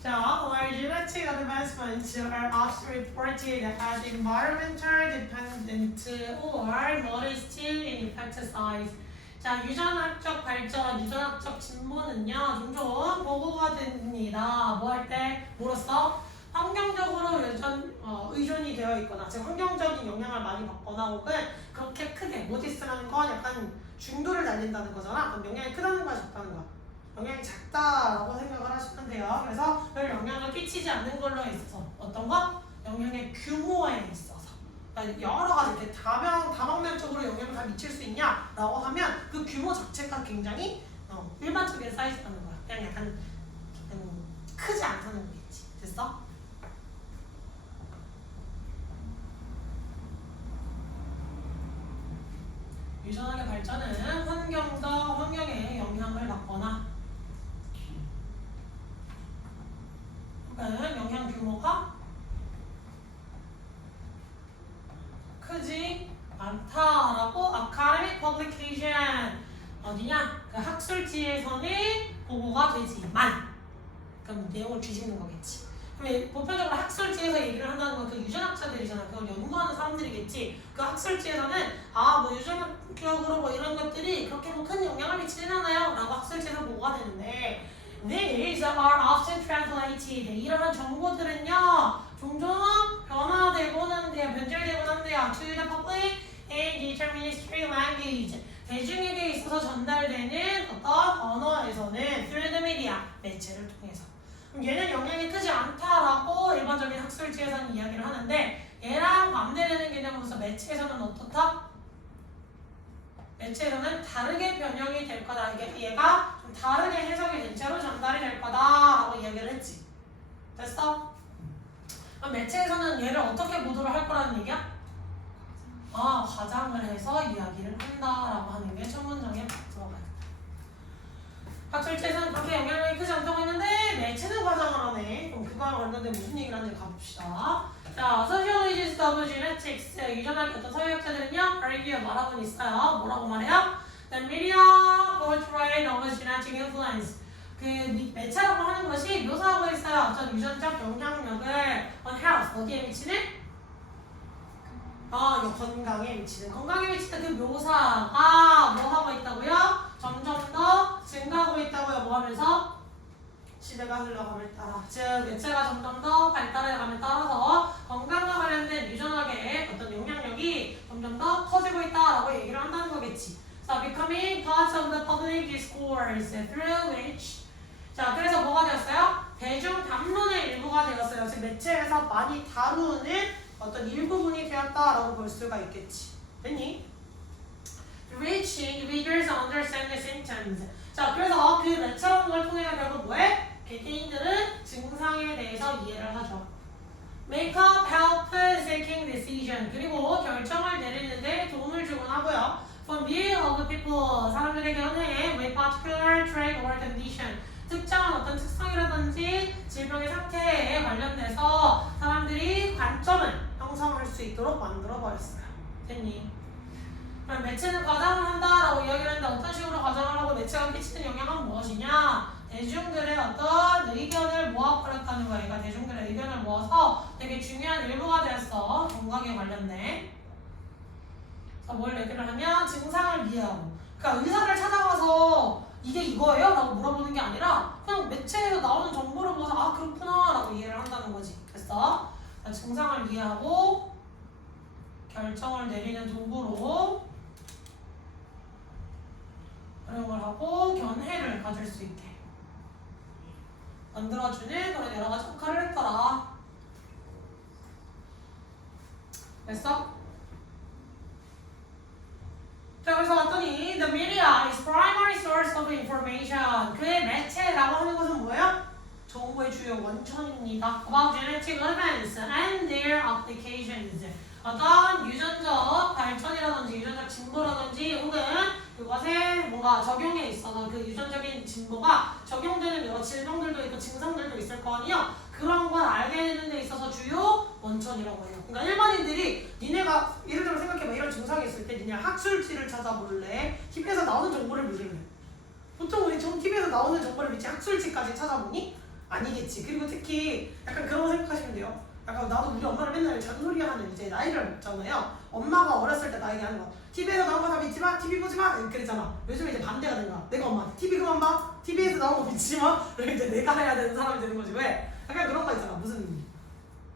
So, our genetic advancements are often reported as environmental dependent or modest in effect size. 자, 유전학적 발전, 유전학적 진보는요, 종종 보고가 됩니다. 뭐 할 때? 뭐로써? 환경적으로 의존이 되어 있거나, 즉 환경적인 영향을 많이 받거나, 혹은 그렇게 크게, modest라는 건 약간 중도를 달린다는 거잖아. 그럼 영향이 크다는 거야, 작다는 거야? 영향이 작다라고 생각을 하시면 돼요. 그래서 별 영향을 끼치지 않는 걸로 있어서 어떤 거? 영향의 규모에 있어서 그러니까 여러 가지 이렇게 다방면적으로 영향을 다 미칠 수 있냐라고 하면 그 규모 자체가 굉장히 일반적인 사이즈라는 거야. 그냥 약간 크지 않다는 거겠지. 됐어? 유전학의 발전은 환경에 영향을 받거나 영향 규모가 크지 않다라고 academic publication 어디냐? 그 학술지에서는 보고가 되지만 그럼 내용을 뒤집는 거겠지. 그럼 보편적으로 학술지에서 얘기를 한다는 건 그 유전학자들이잖아. 그걸 연구하는 사람들이겠지. 그 학술지에서는 뭐 유전학적으로 뭐 이런 것들이 그렇게 뭐 큰 영향을 미치진 않아요 라고 학술지에서 보고가 되는데 These are often translated. 이러한 정보들은요, 종종 변화되고는 한대요, 변절되고는 한대요. To the public and deterministry language. 대중에게 있어서 전달되는 어떤 언어에서는 through the media, 매체를 통해서. 그럼 얘는 영향이 크지 않다라고 일반적인 학술지에서는 이야기를 하는데 얘랑 반대되는 개념으로서 매체에서는 어떻다? 매체에서는 다르게 변형이 될 거다. 얘가 좀 다르게 해석이 된 채로 전달이 될 거다라고 이야기를 했지. 됐어? 그럼 매체에서는 얘를 어떻게 보도를 할 거라는 얘기야? 과장을 해서 이야기를 한다라고 하는 게 첫 문장에 들어가요. 학술지에서는 그렇게 영향력이 크지 않다고 했는데 매체는 과장을 하네. 그럼 그거랑 관련된 무슨 얘기를 하는지 가봅시다. 자, 소셜 유전학의 어떤 서유학자들은요, argue 말하고는 있어요. 뭐라고 말해요? The media portray novel genetic influence. 그 매체라고 하는 것이 묘사하고 있어요. 어떤 유전적 영향력을 on health 어디에 미치는? 건강에 미치는. 건강에 미치는 그 묘사가 뭐 하고 있다고요? 점점 더 증가하고 있다고요. 뭐 하면서? 시대가 흘러감에 따라. 즉 매체가 점점 더 발달해감에 따라서 건강과 관련된 유전학의 어떤 영향력이 점점 더 커지고 있다라고 얘기를 한다는 거겠지. So becoming part of the public discourse through which 자 그래서 뭐가 되었어요? 대중 담론의 일부가 되었어요. 즉 매체에서 많이 다루는 어떤 일부분이 되었다라고 볼 수가 있겠지. 됐니? Reaching readers understand the symptoms. 자 그래서 그 매체라는 걸 통해 결국 뭐해? 개개인들은 증상에 대해서 이해를 하죠. Make up, help seeking decision. 그리고 결정을 내리는데 도움을 주곤 하고요. From view of people. 사람들의 견해 with particular trait or condition. 특정한 어떤 특성이라든지 질병의 상태에 관련돼서 사람들이 관점을 형성할 수 있도록 만들어버렸어요. 됐니? 그럼 매체는 과장을 한다라고 이야기를 했는데 어떤 식으로 과장을 하고 매체가 끼치는 영향은 무엇이냐? 대중들의 어떤 의견을 모아버렸다는 거야. 그러니까 대중들의 의견을 모아서 되게 중요한 일부가 되었어. 건강에 관련된. 그래서 뭘 얘기를 하면 증상을 이해하고. 그러니까 의사를 찾아가서 이게 이거예요? 라고 물어보는 게 아니라 그냥 매체에서 나오는 정보를 보고서 아 그렇구나 라고 이해를 한다는 거지. 됐어? 증상을 이해하고 결정을 내리는 도구로 활용을 하고 견해를 가질 수 있게 만들어주는 그런 여러 가지 역할을 했더라. 됐어? 자 그래서 봤더니 the media is primary source of information. 그의 매체라고 하는 것은 뭐예요? 정보의 주요 원천입니다. About genetic events and their applications. 어떤 유전적 발전이라든지 유전적 진보라든지 혹은 그것에 뭔가 적용에 있어서 그 유전적인 진보가 적용되는 여러 질병들도 있고 증상들도 있을 거 아니에요. 그런 걸 알게 되는 데 있어서 주요 원천이라고 해요. 그러니까 일반인들이 니네가 예를 들어 생각해봐. 이런 증상이 있을 때 니네 학술지를 찾아볼래? TV에서 나오는 정보를 믿을래? 보통 우리 TV에서 나오는 정보를 믿지 학술지까지 찾아보니? 아니겠지. 그리고 특히 약간 그런 거 생각하시면 돼요. 약간 나도 우리 엄마를 맨날 잔소리하는 이제 나이를 먹잖아요. 엄마가 어렸을 때 나에게 하는 거. TV에서 나온 거 다 믿지 마. TV 보지 마. 그랬잖아. 요즘에 이제 반대가 된 거야. 내가 엄마한테 TV 그만 봐. TV에서 나온 거 믿지 마. 그럼 이제 내가 해야 되는 사람이 되는 거지. 왜? 약간 그런 거 있잖아. 무슨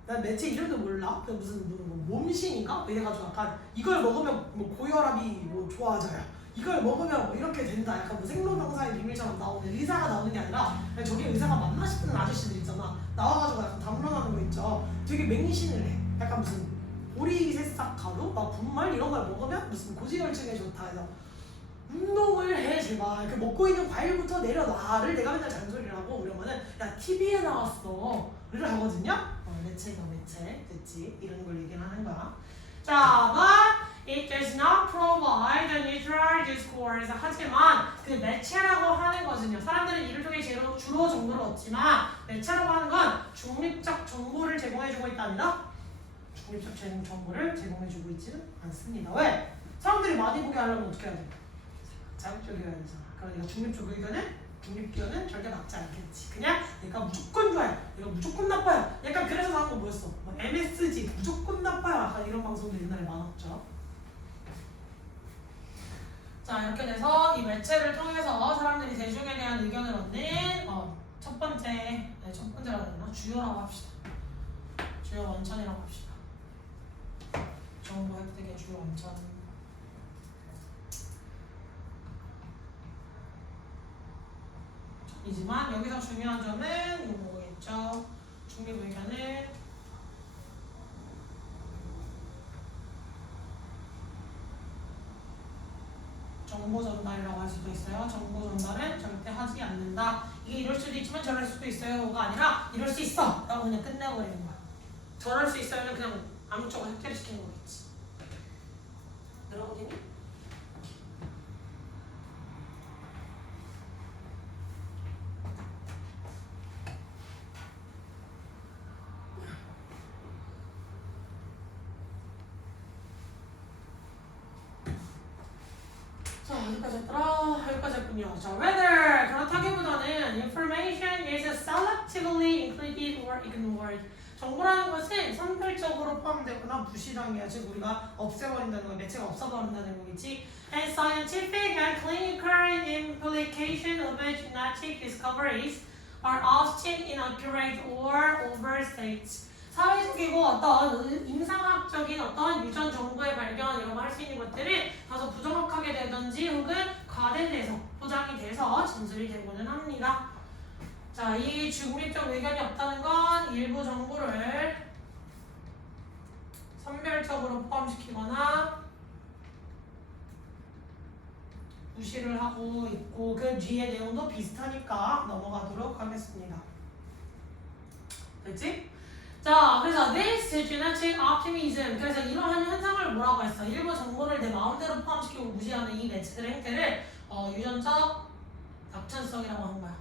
난 매체 이름도 몰라. 그 무슨 뭐 몸신인가? 이래가지고 약간 이걸 먹으면 뭐 고혈압이 뭐 좋아져요. 이걸 먹으면 뭐 이렇게 된다. 약간 뭐 생로병사의 비밀처럼 나오는 의사가 나오는 게 아니라 그냥 저게 의사가 맞나 싶은 아저씨들 있잖아. 나와가지고 약간 담론하는 거 있죠. 되게 맹신을 해. 약간 무슨 보리새싹 가루, 막 분말 이런 걸 먹으면 무슨 고지혈증에 좋다 해서 운동을 해 제발. 그 먹고 있는 과일부터 내려놔를 내가 맨날 잔소리를 하고 그러면은 야 TV에 나왔어. 를 하거든요. 매체가 매체 됐지. 이런 걸 얘기를 하는 거야. 자, but it does not provide a neutral discourse. 하지만 그 매체라고 하는 것은요. 사람들은 이를 통해 주로 정보를 얻지만 매체라고 하는 건 중립적 정보를 제공해주고 있답니다. 중립적 정보를 제공해주고 있지는 않습니다. 왜? 사람들이 많이 보게 하려면 어떻게 해야 돼? 자극적이어야 되잖아. 그러니까 중립적 의견은 중립기관은 절대 막지 않겠지. 그냥 내가 무조건 좋아요. 내가 무조건 나빠요. 약간 그래서 나온 거 뭐였어? 뭐 MSG 무조건 나빠요. 약간 이런 방송도 옛날에 많았죠. 자 이렇게 돼서 이 매체를 통해서 사람들이 대중에 대한 의견을 얻는 첫 번째라고 해야 되나? 주요라고 합시다. 주요 원천이라고 합시다. 정보 획득의 주요 원천. 이지만 여기서 중요한 점은 이거겠죠. 중립 의견을 정보 전달이라고 할 수도 있어요. 정보 전달은 절대 하지 않는다. 이게 이럴 수도 있지만 저럴 수도 있어요가 아니라 이럴 수 있어 라고 그냥 끝내버리는 거야. 저럴 수 있어요는 그냥 아무 쪽을 삭제를 시키는 거겠지. 들어보니? 어디까지 했더라? 여기까지 했군요. 자, whether 그렇다기보다는 information is selectively included or ignored. 정보라는 것은 선별적으로 포함되거나 무시당해야 즉 우리가 없애버린다는 거, 매체가 없어버린다는 거겠지. And scientific and clinical implication of genetic discoveries are often inaccurate or overstated. 사회적이고 어떤 임상학적인 어떤 유전 정보의 발견 이런 거 할 수 있는 것들이 다소 부정확하게 되든지 혹은 과대돼서 포장이 돼서 진술이 되고는 합니다. 자, 이 중립적 의견이 없다는 건 일부 정보를 선별적으로 포함시키거나 무시를 하고 있고 그 뒤에 내용도 비슷하니까 넘어가도록 하겠습니다. 됐지? 자, 그래서 this genetic optimism 그래서 이러한 현상을 뭐라고 했어? 일부 정보를 내 마음대로 포함시키고 무시하는 이 매체들의 행태를 유전적 낙천성이라고 하는 거야.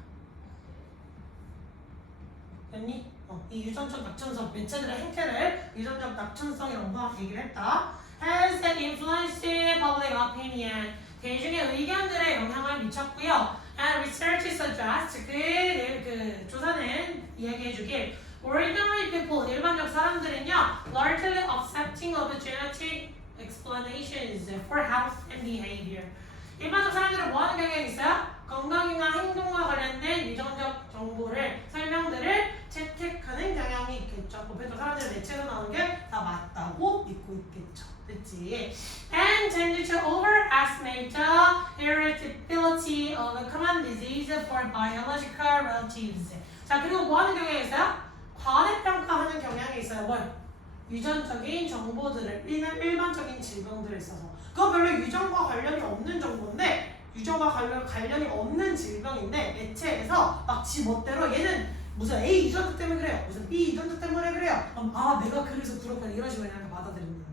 됐니? 이 유전적 낙천성 매체들의 행태를 유전적 낙천성이라고 얘기를 했다. Has influenced public opinion 대중의 의견들에 영향을 미쳤고요. And research suggests 그 조사는 이야기해주길 ordinary people 일반적 사람들은요 largely accepting of genetic explanations for health and behavior. 일반적 사람들은 뭐 하는 경향이 있어요? 건강이나 행동과 관련된 유전적 정보를 설명들을 채택하는 경향이 있겠죠. 보편적 사람들은 매체에서 나오는 게 다 맞다고 믿고 있겠죠. 됐지? And tend to overestimate the heritability of a common disease for biological relatives. 자, 그리고 뭐 하는 경향이 있어요? 과대평가하는 경향이 있어요. 뭘? 유전적인 정보들을 일반적인 질병들에 있어서 그건 별로 유전과 관련이 없는 정보인데 유전과 관련이 없는 질병인데 매체에서 막 지 멋대로 얘는 무슨 A 유전자 때문에 그래요 무슨 B 유전자 때문에 그래요 아 내가 그래서 그렇구나 이런 식으로 그냥 받아들이는 거야.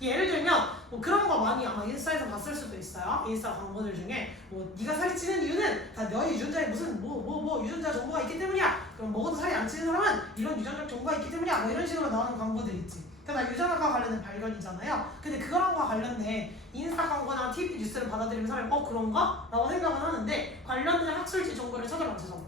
예를 들면 뭐 그런 거 많이 아마 인스타에서 봤을 수도 있어요. 인스타 광고들 중에 뭐 네가 살이 찌는 이유는 다 너의 유전자에 무슨 뭐 유전자 정보가 있기 때문이야. 그럼 먹어도 살이 안 찌는 사람은 이런 유전적 정보가 있기 때문이야. 뭐 이런 식으로 나오는 광고들 있지. 그러니까 유전학과 관련된 발견이잖아요. 근데 그거랑과 관련된 인스타 광고나 TV 뉴스를 받아들이면 사람이 그런가? 라고 생각은 하는데 관련된 학술지 정보를 찾아보면 되잖아.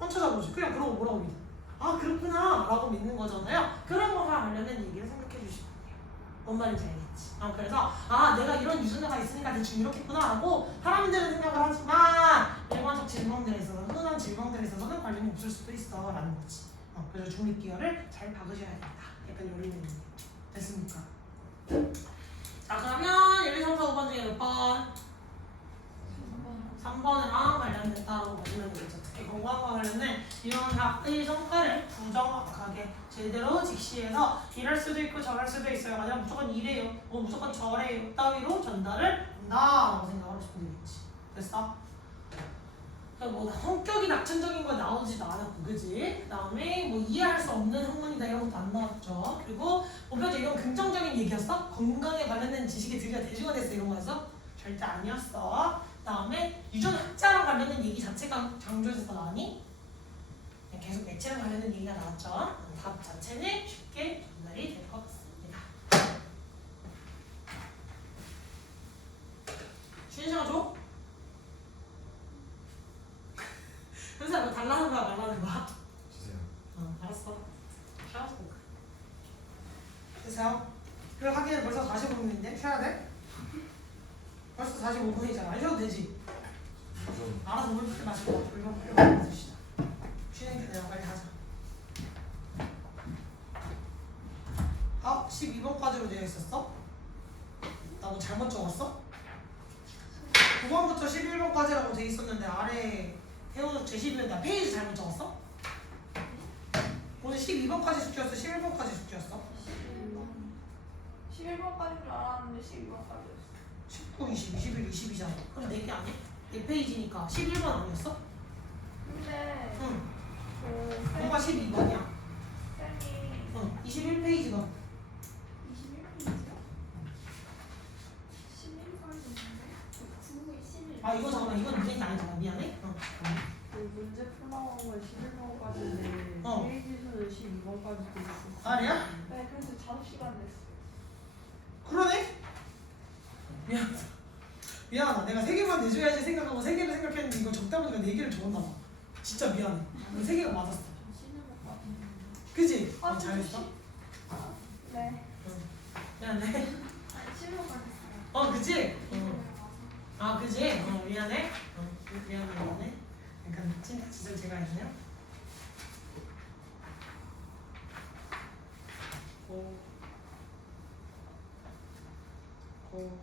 안 찾아보지. 그냥 그런 거 뭐라고 믿어? 아 그렇구나 라고 믿는 거잖아요. 그런 거와 관련된 얘기를 생각해 주시면 돼요. 뭔 말인지 알겠지? 그래서 내가 이런 유전자가 있으니까 대충 이렇겠구나 하고 사람들은 생각을 하지만 일반적 질병들에 있어서 흔한 질병들에 있어서는 관련이 없을 수도 있어 라는 거지. 그래서 중립기여를 잘 박으셔야 된다. 약간 요런 의미. 됐습니까? 자 그러면 1, 2, 3, 4, 5번 중에 몇 번? 3번이랑 관련됐다라고 보시면 되겠죠. 특히 건강과 관련된 유전학의 성과를 부정확하게 제대로 직시해서 이럴 수도 있고 저럴 수도 있어요. 아니면 무조건 이래요. 무조건 저래요. 따위로 전달을 한다라고 생각을 하시면 되겠지. 됐어? 뭐 성격이 낙천적인 거 나오지도 않았고 그지? 그 다음에 뭐 이해할 수 없는 학문이다 이런 것도 안 나왔죠. 그리고 보편적 이런 긍정적인 얘기였어? 건강에 관련된 지식이 드디어 대중화됐어 이런 거였어? 절대 아니었어. 그 다음에 유전학자랑 관련된 얘기 자체가 강조해서 나왔니? 계속 매체랑 관련된 얘기가 나왔죠. 답 자체는 쉽게 전달이 될 것 같습니다. 쉬는 시간 줘? 현수야 뭐 달라는 거야 말라는 거야? 주세요. 알았어. 쉬어서 됐어요? 그럼 하기는 벌써 45분인데 쉬어야 돼? 벌써 45분이잖아. 안 쉬어도 되지? 좀 알아서 물 크게 마시고 물건 빨리 마시다. 쉬는 게 내가 빨리 하자. 12번까지로 되어 있었어? 나 뭐 잘못 적었어? 9번부터 11번까지라고 되어 있었는데 아래 태우는 제12번 나 페이지 잘못 적었어? 오늘 12번까지 숙제였어? 11번까지 숙제였어? 11번까지인 줄 알았는데 12번까지였어. 19, 20, 21, 20이잖아. 그럼 4개 아니야? 4페이지니까 11번 아니었어? 근데 응. 그 뭐가 12번이야? 쌤이 응. 21페이지가 21페이지야? 11번인데? 9, 11. 이거 잠깐만 이건 문제인지 아니잖아. 미안해. 그 문제 풀나온 건 11번까지인데 페이지 수는 12번까지도 있어. 아니야? 네, 그래서 작업 시간 됐어. 그러네? 미안하다. 미안하다. 내가 3개만 내줘야지 생각하고 3개를 생각했는데 이거 적다 보니까 4개를 적었나 봐. 진짜 미안해. 3개가 맞았어. 그지? 아, 잘했어? 네. 미안해. 아니, 실로 가겠어요. 그지? 아, 그지? 미안해. 미안해. 약간 찐따 짓을 제가 했네요. 고.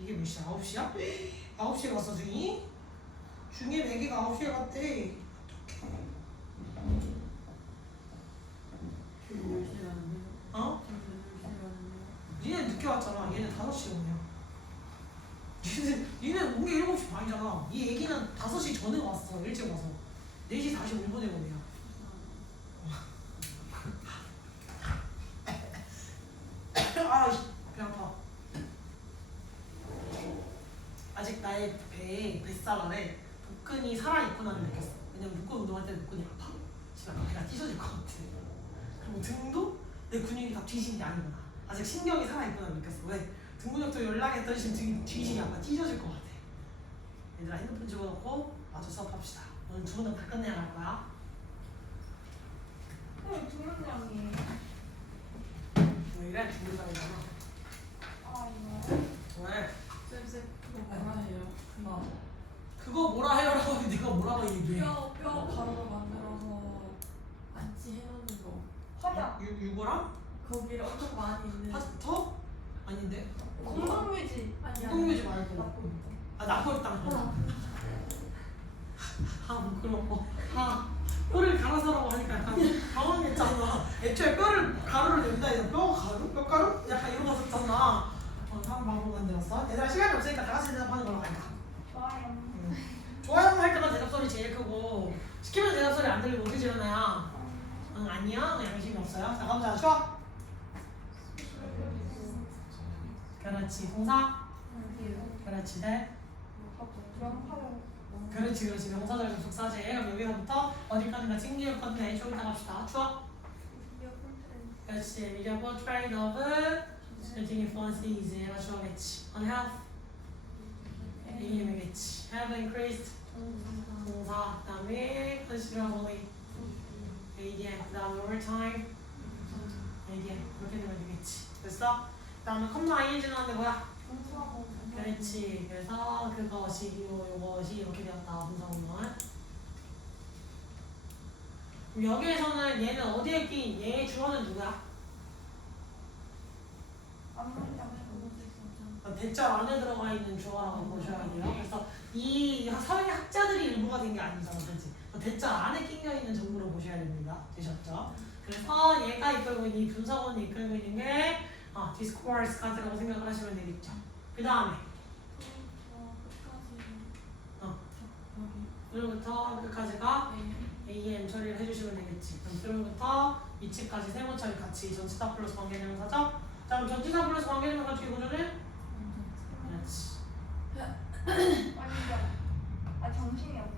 이게 몇 시야? 9시야? 9시에 갔어, 중이? 중에 4개가 9시에 갔대. 어? 니네 늦게 왔잖아. 얘는 5시에 오냐. 니는 온 게 7시 반이잖아. 이 애기는 5시 전에 왔어. 일찍 와서. 4시 45분에 오냐. 아, 배 아파. 아직 나의 배에 뱃살 아래 복근이 살아있구나를 느꼈어. 왜냐면 복근 운동할 때 복근이 아파. 지금 배가 찢어질 것 같아. 그리고 등도 내 근육이 다 뒤진 게 아니구나. 아직 신경이 살아있구나를 느꼈어. 왜? 등 근육도 연락했던 등이 뒤진이 아마 찢어질 것 같아. 얘들아 핸드폰 집어넣고 마저 수업합시다. 오늘 두 문장 다 끝내야 할 거야. 두 문장이에요. 왜 이래? 두 문장이잖아. 아, 이거. 왜? 쌤 그거 뭐라 해요? 그거 뭐라 해요라고 하면 내가 뭐라고 얘기해. 뼈 가루로 만들어서 안치 해놓는 거. 화장. 유고랑? 거기를 엄청 많이 있는. 파스터? 아닌데? 공동묘지. 공동묘지 말고. 나폴땅. 부끄러워. 뼈를 갈아서라고 하니까 약간 당황했잖아. 애초에 가루를 낸다 해서 뼈 가루? 뼈가루? 약간 이런 거 썼잖아. 다음 방법 만들었어. 얘들아 시간이 없으니까 다 같이 대답하는 걸로 할까? 좋아요. 좋아요 할 때만 대답 소리 제일 크고 시키면 대답 소리 안 들리고 그지 연아야? 응 아니야? 양심이 없어요. 자 그럼 자 쉬어. 그렇지 동사. 그렇지 네. 그렇지 명사절 접속사제. 그럼 여기서부터 어디까지가 칭기할 건데 좀 이따 갑시다. 추워. 그렇지 미디어 portrait of spreading influence easy. 얘가 좋아하겠지. on health 이름이겠지. have increased 동사 그다음에 considerably ADM 그다음에 over time ADM 그렇게 되면 되겠지. 됐어? 그다음에 컴마 ing 나오는데 뭐야? 그렇지. 그래서 그것이 요것이 이렇게 되었다. 분사구문. 여기에서는 얘는 어디에 끼인? 얘의 주어는 누구야? 대절 안에 들어가 있는 주어라고 보셔야 돼요. 그래서 이 사회 학자들이 일부가 된 게 아니잖아, 그렇지? 대절 안에 끼어 있는 정보로 보셔야 됩니다. 되셨죠? 그래서 얘가 이끌고 있는 이 분사구문이 이끌고 있는 게 discourse까지라고 생각을 하시면 되겠죠. 그 다음에 그로부터 끝까지가 AM 처리를 해주시면 되겠지. 그럼 그로부터 위치까지 세모 처리 같이 전치사 플러스 관계대명사죠? 자 그럼 전치사 플러스 관계대명사 어떻게 구조를? 그렇지. 완전. 정신이 없어.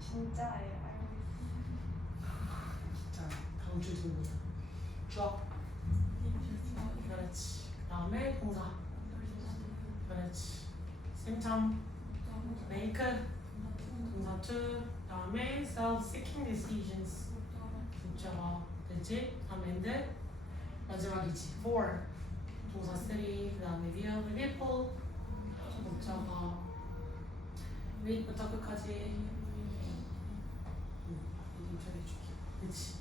진짜예요. 알고 있어. 자 다음 줄 들고 주어. 그렇지. 그 다음에 동사. 그렇지. 생참 make 동사 to 다음에 self-seeking decisions 진짜가 됐지? 다음에 and 마지막이지 for 동사 3 그 다음에 view people 목자가 위부터 끝까지 이름 처리해줄게. 그치?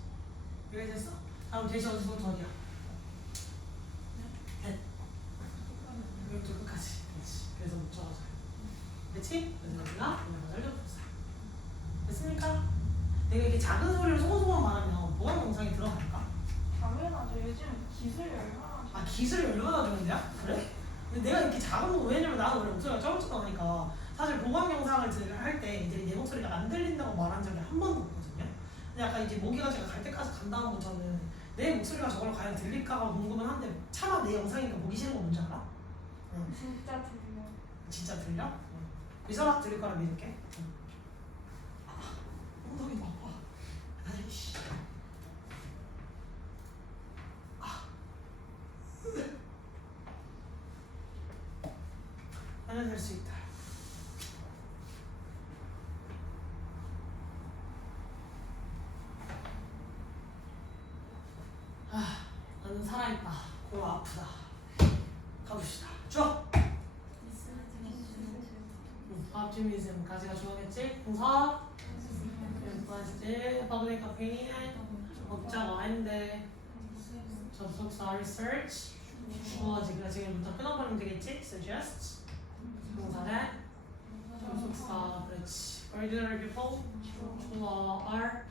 여기 됐어? 다음 대시 어디서부터 어디야? 여기부터 끝까지. 그렇지. 그래서 목자가 그렇지? 마지막이가 잘렸어. 됐습니까? 내가 이렇게 작은 소리를 소곤소곤 말하면 보안 영상이 들어갈까? 당연하죠. 요즘 기술이 얼마나 좋아. 기술이 얼마나 좋은데요? 그래? 근데 내가 이렇게 작은 거 왜냐면 나는 원래 목소리가 쩔쩔하니까 사실 보강 영상을 할 때 이제 내 목소리가 안 들린다고 말한 적이 한 번도 없거든요. 근데 약간 이제 모기가 제가 갈 때까지 간다는 것처는 내 목소리가 저걸 과연 들릴까가 궁금은 한데 차마 내 영상이니까 보기 싫은 거 뭔지 알아? 응. 진짜 들려. 진짜 들려? 미선아 들릴 거라 믿을게. 엉덩이 봐봐. 아이씨. 변화될 수 있다. 나는 살아있다. 고 아프다. 가봅시다. 주어. optimism까지가 주어겠지. 동사. influence. public opinion. 목자가 아닌데. 접속사 research. 주어지. 그래서 지금부터 끊어버리면 되겠지. suggest. 동사는 접속사. 그렇지. ordinary people. 주어 are.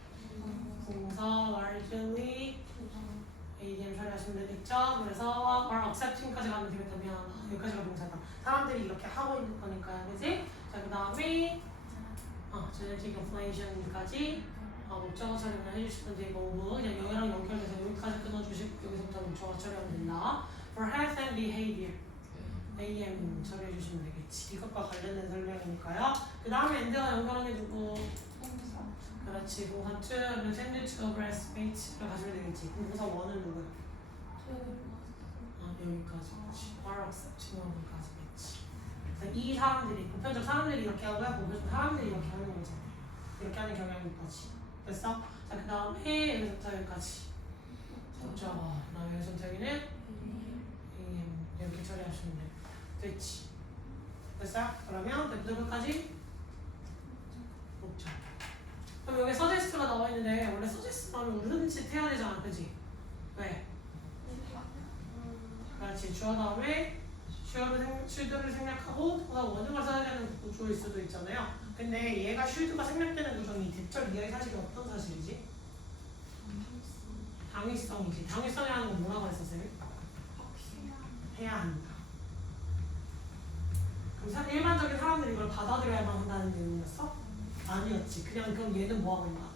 동사 largely. ADM 처리하시면 되겠죠? 그래서 are accepting까지 가면 되겠다. 미안하다. 여기까지가 동사다. 사람들이 이렇게 하고 있는 거니까, 그지? 자, 그 다음에 genetic inflation까지 목적어 처리만 해주시면 되고 그냥 여기랑 연결돼서 여기까지 끊어주시고 여기서부터 목적어 처리하면 된다. For health and behavior AM 처리해주시면 되겠지. 이것과 관련된 설명이니까요. 그 다음에 end가 연결한 게 누구? 그렇지. 동사 2, 그리고 sandwich over estimate를 가시면 되겠지. 그럼 동사 1은 누구야? 여기까지. 그렇지. are accepting 여기까지겠지. 그래서 이 사람들이, 보편적 사람들이 이렇게 하고요. 보편적 사람들이 이렇게 하는 거잖아. 이렇게 하는 경향이 있다지. 됐어? 자, 그 다음에 여기서부터 여기까지. 적자가. 그 다음에 여기서부터 여기는 AM. 이렇게 처리하시면 돼. 됐지. 됐어? 그러면 대부분까지 목적. 그럼 여기 서제스트가 나와 있는데 원래 서제스트 하면 우르는짓 해야 되잖아, 그지? 왜? 그렇지. 주어 다음에 슈드를 생략하고 동사 원형을 써야 되는 구조일 수도 있잖아요. 근데 얘가 슈드가 생략되는 구조는 대절 이하의 사실이 어떤 사실이지? 당위성이지. 당위성이라는 건 뭐라고 했었어요? 해야 한다. 그럼 일반적인 사람들이 이걸 받아들여야만 한다는 내용이었어? 아니었지. 그냥 그럼 얘는 뭐 하고 있나?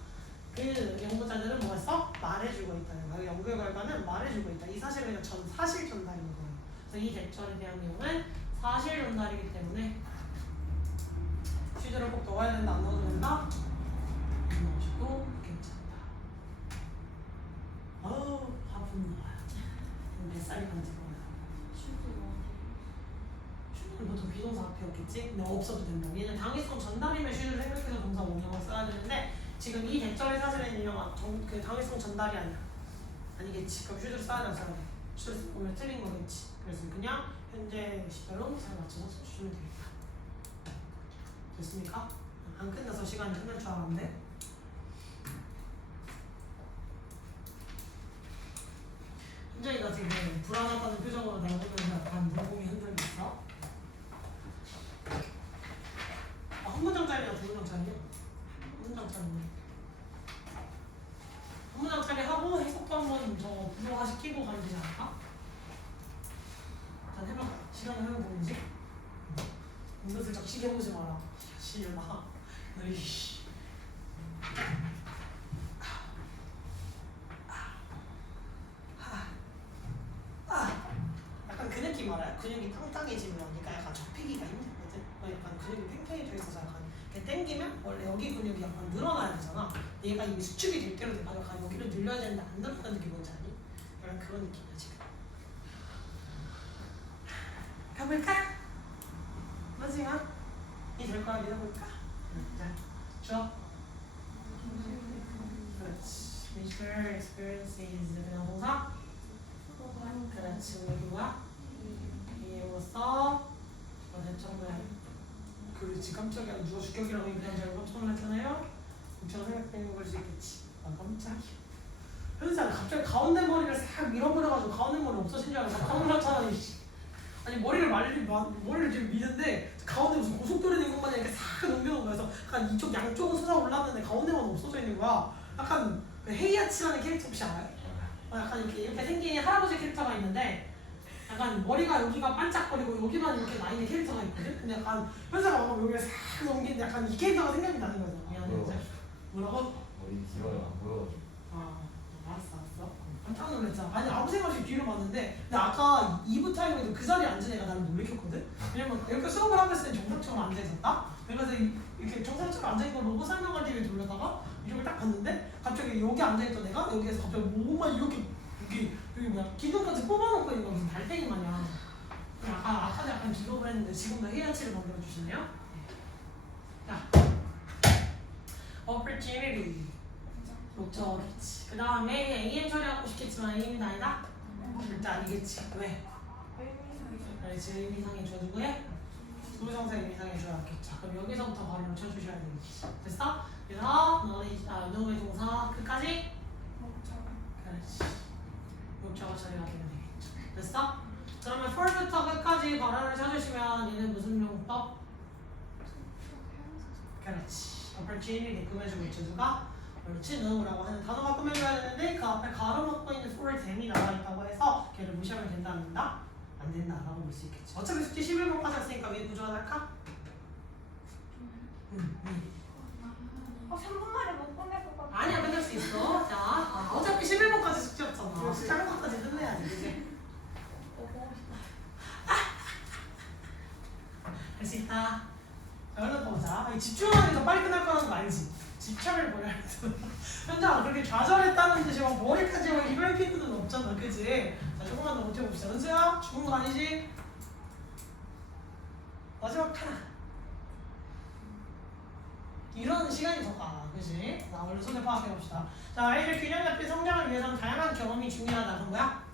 그 연구자들은 뭐 했어? 말해주고 있다는 거야. 연구의 결과는 말해주고 있다. 이 사실은 그냥 사실 전달인 거예요. 그래서 이 대절에 대한 내용은 사실 전달이기 때문에 슈즈를 꼭 넣어야 된다, 안 넣어도 된다? 안 넣으셔도 괜찮다. 어우, 화분 넣어요. 뱃살이 간지러워요. 슈즈는 보통 비동사 앞이었겠지? 근데 없어도 된다. 얘는 당위성 전달이면 슈즈를 생각해서 동사 원형을 써야 되는데 지금 이 대절의 사실은 인형 그 당위성 전달이 아니야. 아니겠지. 그럼 슈즈를 써야 되나? 슈즈를 보면 틀린 거겠지. 그래서 그냥 현재 시대로 잘 맞춰서 써주시면 되겠다. 됐습니까? 안 끝나서 시간이 끝날 줄 알았는데. 현재이가 지금 불안하다는 표정으로 나오면서 약간 물고기 흔들고 있어. 한 문장짜리야, 두 문장짜리야? 한 문장짜리네. 한 문장짜리 하고 해석도 한번 더 부조화시키고 가면 되지 않을까? 일단 해봐. 시간을 해보는지. 은근슬쩍 시계보지 마라. 시려나. 으이씨. 약간 그 느낌 알아요? 근육이 땅땅해지면 그러니까 약간 접히기가 힘들거든. 약간 근육이 팽팽해져 있어서 약간 이렇게 당기면 원래 여기 근육이 약간 늘어나야 되잖아. 얘가 이미 수축이 될 대로 내가 약간 여기를 늘려야 되는데 안 늘어나는 게 뭔지 아니? 약간 그런 느낌이야 지금. 가볼까? 마지막 이될 거야. 믿어볼까? 자, 주어. 그렇지. Nature experiences 그냥 동사. 그렇지. 우리 누구야? 이해로써 대청문. 그렇지. 깜짝이야. 누가 주격이라고 얘기한 줄 알고 깜짝 놀랐잖아요. 엄청 생각되는 걸 수 있겠지. 아 깜짝이야. 현수야 갑자기 가운데 머리를 싹 밀어버려가지고 가운데 머리 없어진 줄 알고 깜짝 놀랐잖아. 아니 머리를 지금 미는데 가운데 무슨 고속도로에 있는 것만 이렇게 싹 넘겨놓은 거야. 그래서 약간 이쪽 양쪽은 솟아 올랐는데 가운데만 없어져 있는 거야. 약간 그 헤이아치라는 캐릭터 혹시 알아요? 약간 이렇게 생긴 할아버지 캐릭터가 있는데 약간 머리가 여기가 반짝거리고 여기만 이렇게 나 있는 캐릭터가 있거든? 근데 약간 현사가 방금 여기를 싹 넘기는데 약간 이 캐릭터가 생각이 나는 거죠. 미안해. 뭐라고? 머리 길어요. 안 보여가지고. 알았어. 깜짝 놀랐잖아. 아니 아무 생각 없이 뒤로 봤는데 근데 아까 2부 타임에도 그 자리에 앉은 애가 나를 놀래켰거든? 왜냐면 이렇게 수업을 하고 있을 때 정상적으로 앉아있었다? 그래서 이렇게 정상적으로 앉아있는 걸 로고 설명할 뒤에 돌려다가 이쪽을 딱 봤는데 갑자기 여기 앉아있던 애가 여기에서 갑자기 몸만 이렇게 여기 뭐야 기둥까지 뽑아놓고 있는 거 무슨 달팽이 마냥 아까도 약간 기록을 했는데 지금도 해야치를 만들어 주시네요. 자, opportunity 목적이지. 그 다음에 am 처리하고 싶겠지만 am이 아니다. 절대 아니겠지. 왜? 그렇지, 의미상해 줘주고 해. 조성사 의미상해 줘야겠지. 자, 그럼 여기서부터 발음을 쳐주셔야 되겠지. 됐어? 그래서 너의 동사 끝까지. 그렇지. 목적어 처리가 되면 되겠죠. 됐어? 그러면 for부터 끝까지 발음을 쳐주시면 얘는 무슨 용법? 그렇지. opportunity 꾸며주고 있죠, 누가? 그렇지, no라고 하는 단어가 꾸며줘야 되는데 그 앞에 가로막고 있는 for them이 나와 있다고 해서 걔를 무시하면 된다, 안 된다? 안 된다라고 볼 수 있겠지. 어차피 숙제 11번까지 했으니까 위에 구조가 할까? 3분 만에 못 끝낼 것 같아. 아니야, 끝낼 수 있어. 자, 어차피 11번까지 숙제였잖아. 작은 것까지 끝내야지, 그지? 할 수 있다. 자, 얼른 보자. 집중하니까 빨리 끝날 거라는 거 알지? 집착을 보여야 돼. 현장아, 그렇게 좌절했다는 듯이 막 머리까지 막 이별 필요는 없잖아, 그지? 자, 조금만 더 버텨봅시다. 은수야, 죽은 거 아니지? 마지막 하나. 이런 시간이 더 가, 그지? 자, 얼른 손에 파악해봅시다. 자, 아이들 균형 잡힌 성장을 위해서는 다양한 경험이 중요하다. 그런 거야?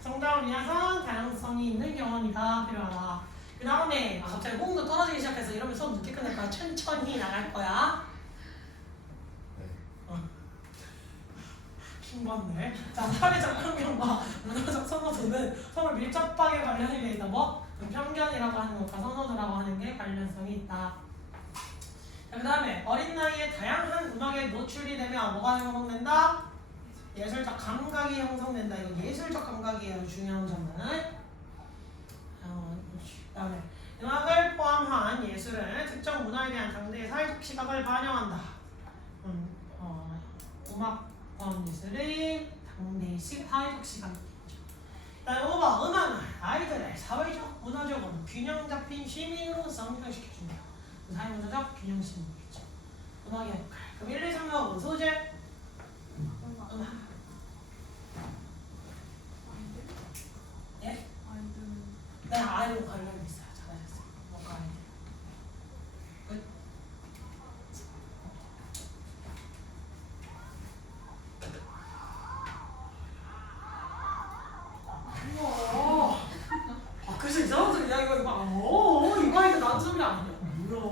성장을 위해서는 다양성이 있는 경험이가 필요하다. 그 다음에 갑자기 호응도 떨어지기 시작해서 이러면 수업 늦게 끝낼 거야. 천천히 나갈 거야. 네. 킹받네. 자, 사회적 환경과 문화적 선호도는 서로 밀접하게 관련이 돼 있다. 뭐? 편견이라고 하는 것과 선호도라고 하는 게 관련성이 있다. 자, 그 다음에 어린 나이에 다양한 음악에 노출이 되면 뭐가 형성된다? 예술적 감각이 형성된다. 이거 예술적 감각이에요. 중요한 점은. 그 다음에 음악을 포함한 예술은 특정 문화에 대한 당대의 사회적 시각을 반영한다. 음악 포함 예술의 당대의 사회적 시각이죠. 그다음에 5번 음악은 아이들의 사회적, 문화적으로 균형 잡힌 시민으로 성장시켜준다. 사회문화적 균형심이겠죠. 음악의 역할. 그럼 1, 2, 3번 소재. 음악. 예? 네, 아이로 관련 있어요. 잘하셨어요. 뭔가 아이들. 끝. 우와. 아, 그래서 이 사람들 이야기가 막, 이거 아이들 난 소리 아니야. 뭐야?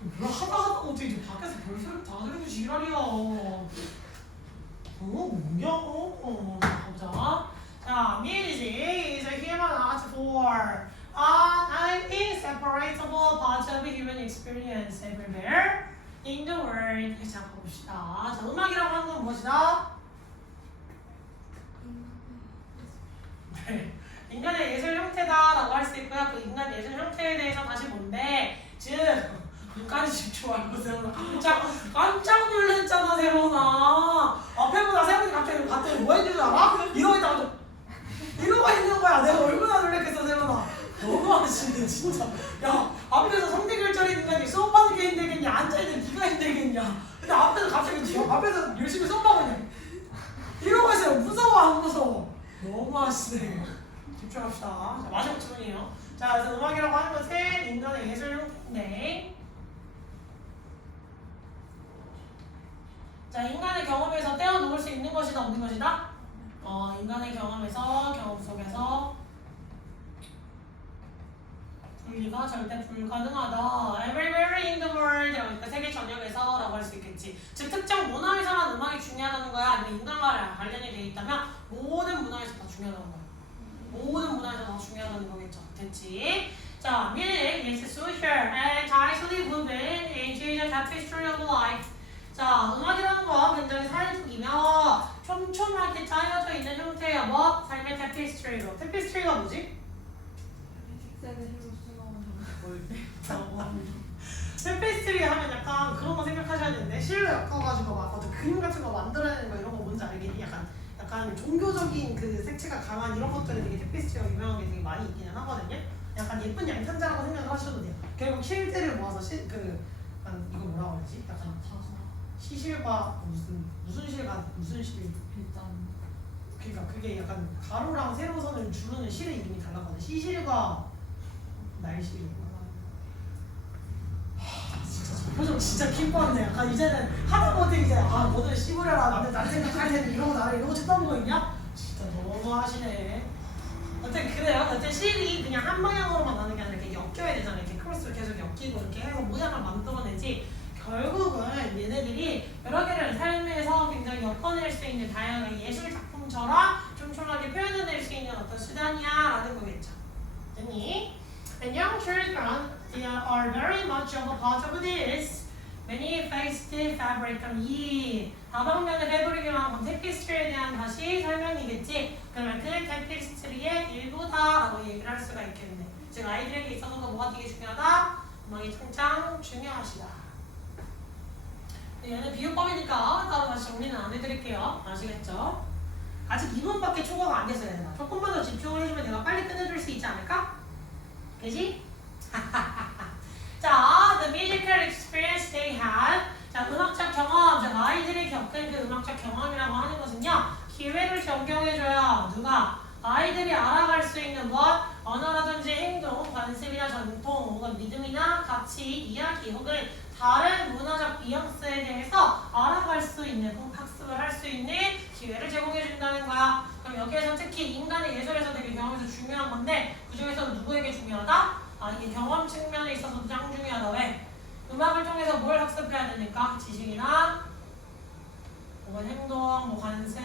뭐야 하다가 어떻게 이제 밖에서 별소리 다 들리고 지랄이야. 뭐냐? 자, 보자. 자, music is a human art form. And is separatable part of human experience everywhere in the world. 자, 봅시다. 자, 음악이라고 하는 건 무엇이다? 네. 인간의 예술 형태다라고 할 수 있고요. 그 인간 예술 형태에 대해서 다시 뭔데? 즉, 눈까지 집중하고 세훈아 깜짝 놀랐잖아. 세훈아 앞에 보다 세훈이 갑자기 봤더니 뭐 했는 줄 알아? 이러고 있다가 이러고 있는 거야. 내가 얼마나 놀랬겠어. 세훈아 너무하시네 진짜. 야, 앞에서 성대결절이 인간이 수업하는 게 힘들겠냐, 앉아있는 네가 힘들겠냐. 근데 앞에서 갑자기 앞에서 열심히 수업하고 있네. 이러고 있어요. 무서워 안 무서워? 너무하시네. 집중합시다. 자, 마지막 질문이에요. 자, 그래서 음악이라고 하는 것은 인간의 예술 형태인데, 자, 인간의 경험에서 떼어놓을 수 있는 것이다, 없는 것이다? 인간의 경험 속에서 분리가 절대 불가능하다. Everywhere in the world 라고 하니까 세계 전역에서 라고 할 수 있겠지. 즉, 특정 문화에서만 음악이 중요하다는 거야? 아니면 인간과 관련이 돼 있다면 모든 문화에서 다 중요하다는 거야. 모든 문화에서 다 중요하다는 거겠죠. 됐지? 자, music is social and tightly woven into the tapestry of life. 자, 음악이라는 건 굉장히 사회적이며 촘촘하게 짜여져 있는 형태야. 뭐? 삶의 테피스트리로. 테피스트리가 뭐지? 테피스트리 하면 약간 그런 거 생각하셔야 되는데, 실로 엮어가지고 막 어떤 그림 같은 거 만들어내는 거 이런 거 뭔지 알겠니? 약간 종교적인 그 색채가 강한 이런 것들이 되게 테피스트리가 유명한 게 되게 많이 있기는 하거든요. 약간 예쁜 양탄자라고 생각을 하셔도 돼요. 결국 실제를 모아서 이거 뭐라고 그러지? 약간 시실과 무슨 실과 무슨 실? 그러니까 그게 약간 가로랑 세로선을 주르는 실의 이름이 달랐거든. 시실과 날실이구나. 진짜 저 표정 진짜 킹받네. 약간 이제는 하다못해 이제 뭐든 씹으려라. 나는 생각할 때는 이러고 나를 이러고 쳐다보고 있냐? 진짜 너무 하시네. 어쨌든 그래요. 어쨌든 실이 그냥 한 방향으로만 나는 게 아니라 이렇게 엮여야 되잖아. 이렇게 크로스를 계속 엮이고 이렇게 해서 모양을 만들어내지. 결국은 얘네들이 여러 개를 삶에서 굉장히 엮어낼 수 있는 다양한 예술 작품처럼 촘촘하게 표현해낼 수 있는 어떤 수단이야라는 거겠죠. 됐니? And young children, they are very much of a part of this. Many-faced fabric. 그럼 이 다방면의 패브릭이라는 건 테피스트리에 대한 다시 설명이겠지. 그러면 그 테피스트리의 일부다라고 얘기를 할 수가 있겠네. 즉 아이들에게 있어서도 뭐가 되게 중요하다? 음악이 짱짱 중요하시다. 얘는 비유법이니까 따로 다시 정리는 안 해드릴게요. 아시겠죠? 아직 2분밖에 초과가 안 됐어요. 얘들아. 조금만 더 집중을 해주면 내가 빨리 끝내줄 수 있지 않을까? 그지? 자, the musical experience they had. 자, 음악적 경험. 자, 아이들이 겪은 그 음악적 경험이라고 하는 것은요. 기회를 적용해줘요. 누가? 아이들이 알아갈 수 있는 것, 언어라든지 행동, 관습이나 전통, 혹은 믿음이나 가치, 이야기, 혹은 다른 문화적 뉘앙스에 대해서 알아갈 수 있는, 학습을 할 수 있는 기회를 제공해준다는 거야. 그럼 여기에서 특히 인간의 예술에서 되게 경험에서 중요한 건데 그 중에서 누구에게 중요하다? 이게 경험 측면에 있어서 짱 중요하다. 왜? 음악을 통해서 뭘 학습해야 되니까? 지식이나 혹은 행동, 뭐 관습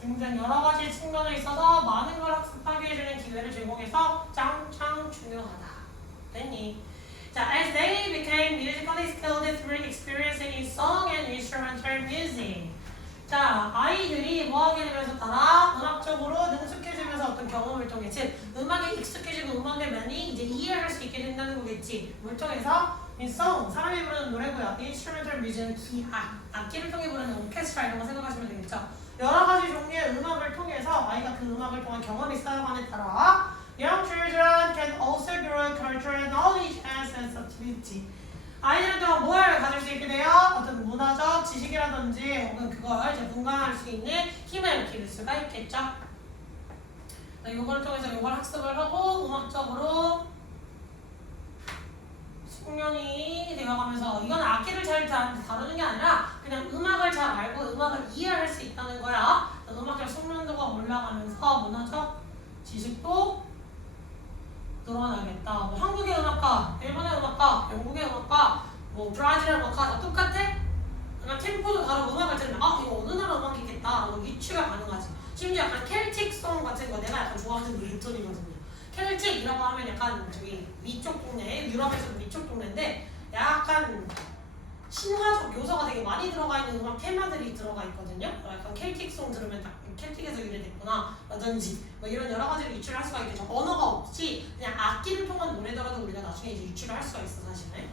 등등 여러 가지 측면에 있어서 많은 걸 학습하게 해주는 기회를 제공해서 짱짱 중요하다. 됐니? 자, as they became musically skilled through experiencing in song and instrumental music. 자, 아이들이 뭐하게 되면서 따라 음악적으로 능숙해지면서 어떤 경험을 통해 즉 음악에 익숙해지고 음악을 많이 이제 이해할 수 있게 된다는 거겠지. 뭘 통해서? in song, 사람이 부르는 노래고요. instrumental music은 악기를 통해 부르는 오케스트라 이런 거 생각하시면 되겠죠. 여러 가지 종류의 음악을 통해서 아이가 그 음악을 통한 경험이 쌓여감에 따라 young children can also grow cultural knowledge and sensitivity. 아이들은 또 뭘 가질 수 있게 돼요? 어떤 문화적 지식이라든지 혹은 그걸 이제 분간할 수 있는 힘을 기를 수가 있겠죠. 이걸 통해서 이걸 학습을 하고 음악적으로 숙련이 되어가면서 이건 악기를 잘 다루는 게 아니라 그냥 음악을 잘 알고 음악을 이해할 수 있다는 거야. 음악적 숙련도가 올라가면서 문화적 지식도 늘어나겠다. 뭐 한국의 음악가, 일본의 음악가, 영국의 음악가, 뭐 브라질의 음악가 다 똑같아? 그냥 템포도 다르고 음악을 들으면 이거 어느 나라 음악이겠다 라고 유추가 가능하지. 심지어 약간 켈틱송 같은 거 내가 약간 좋아하는 류톤이거든요. 켈틱이라고 하면 약간 저기 위쪽 동네, 유럽에서 위쪽 동네인데 약간 신화적 요소가 되게 많이 들어가 있는 음악 테마들이 들어가 있거든요. 약간 켈틱송 들으면 딱 켈틱에서 유래됐구나 라든지 뭐 이런 여러 가지를 유출할 수가 있겠죠. 언어가 없이 그냥 악기를 통한 노래더라도 우리가 나중에 이제 유출을 할 수가 있어 사실은.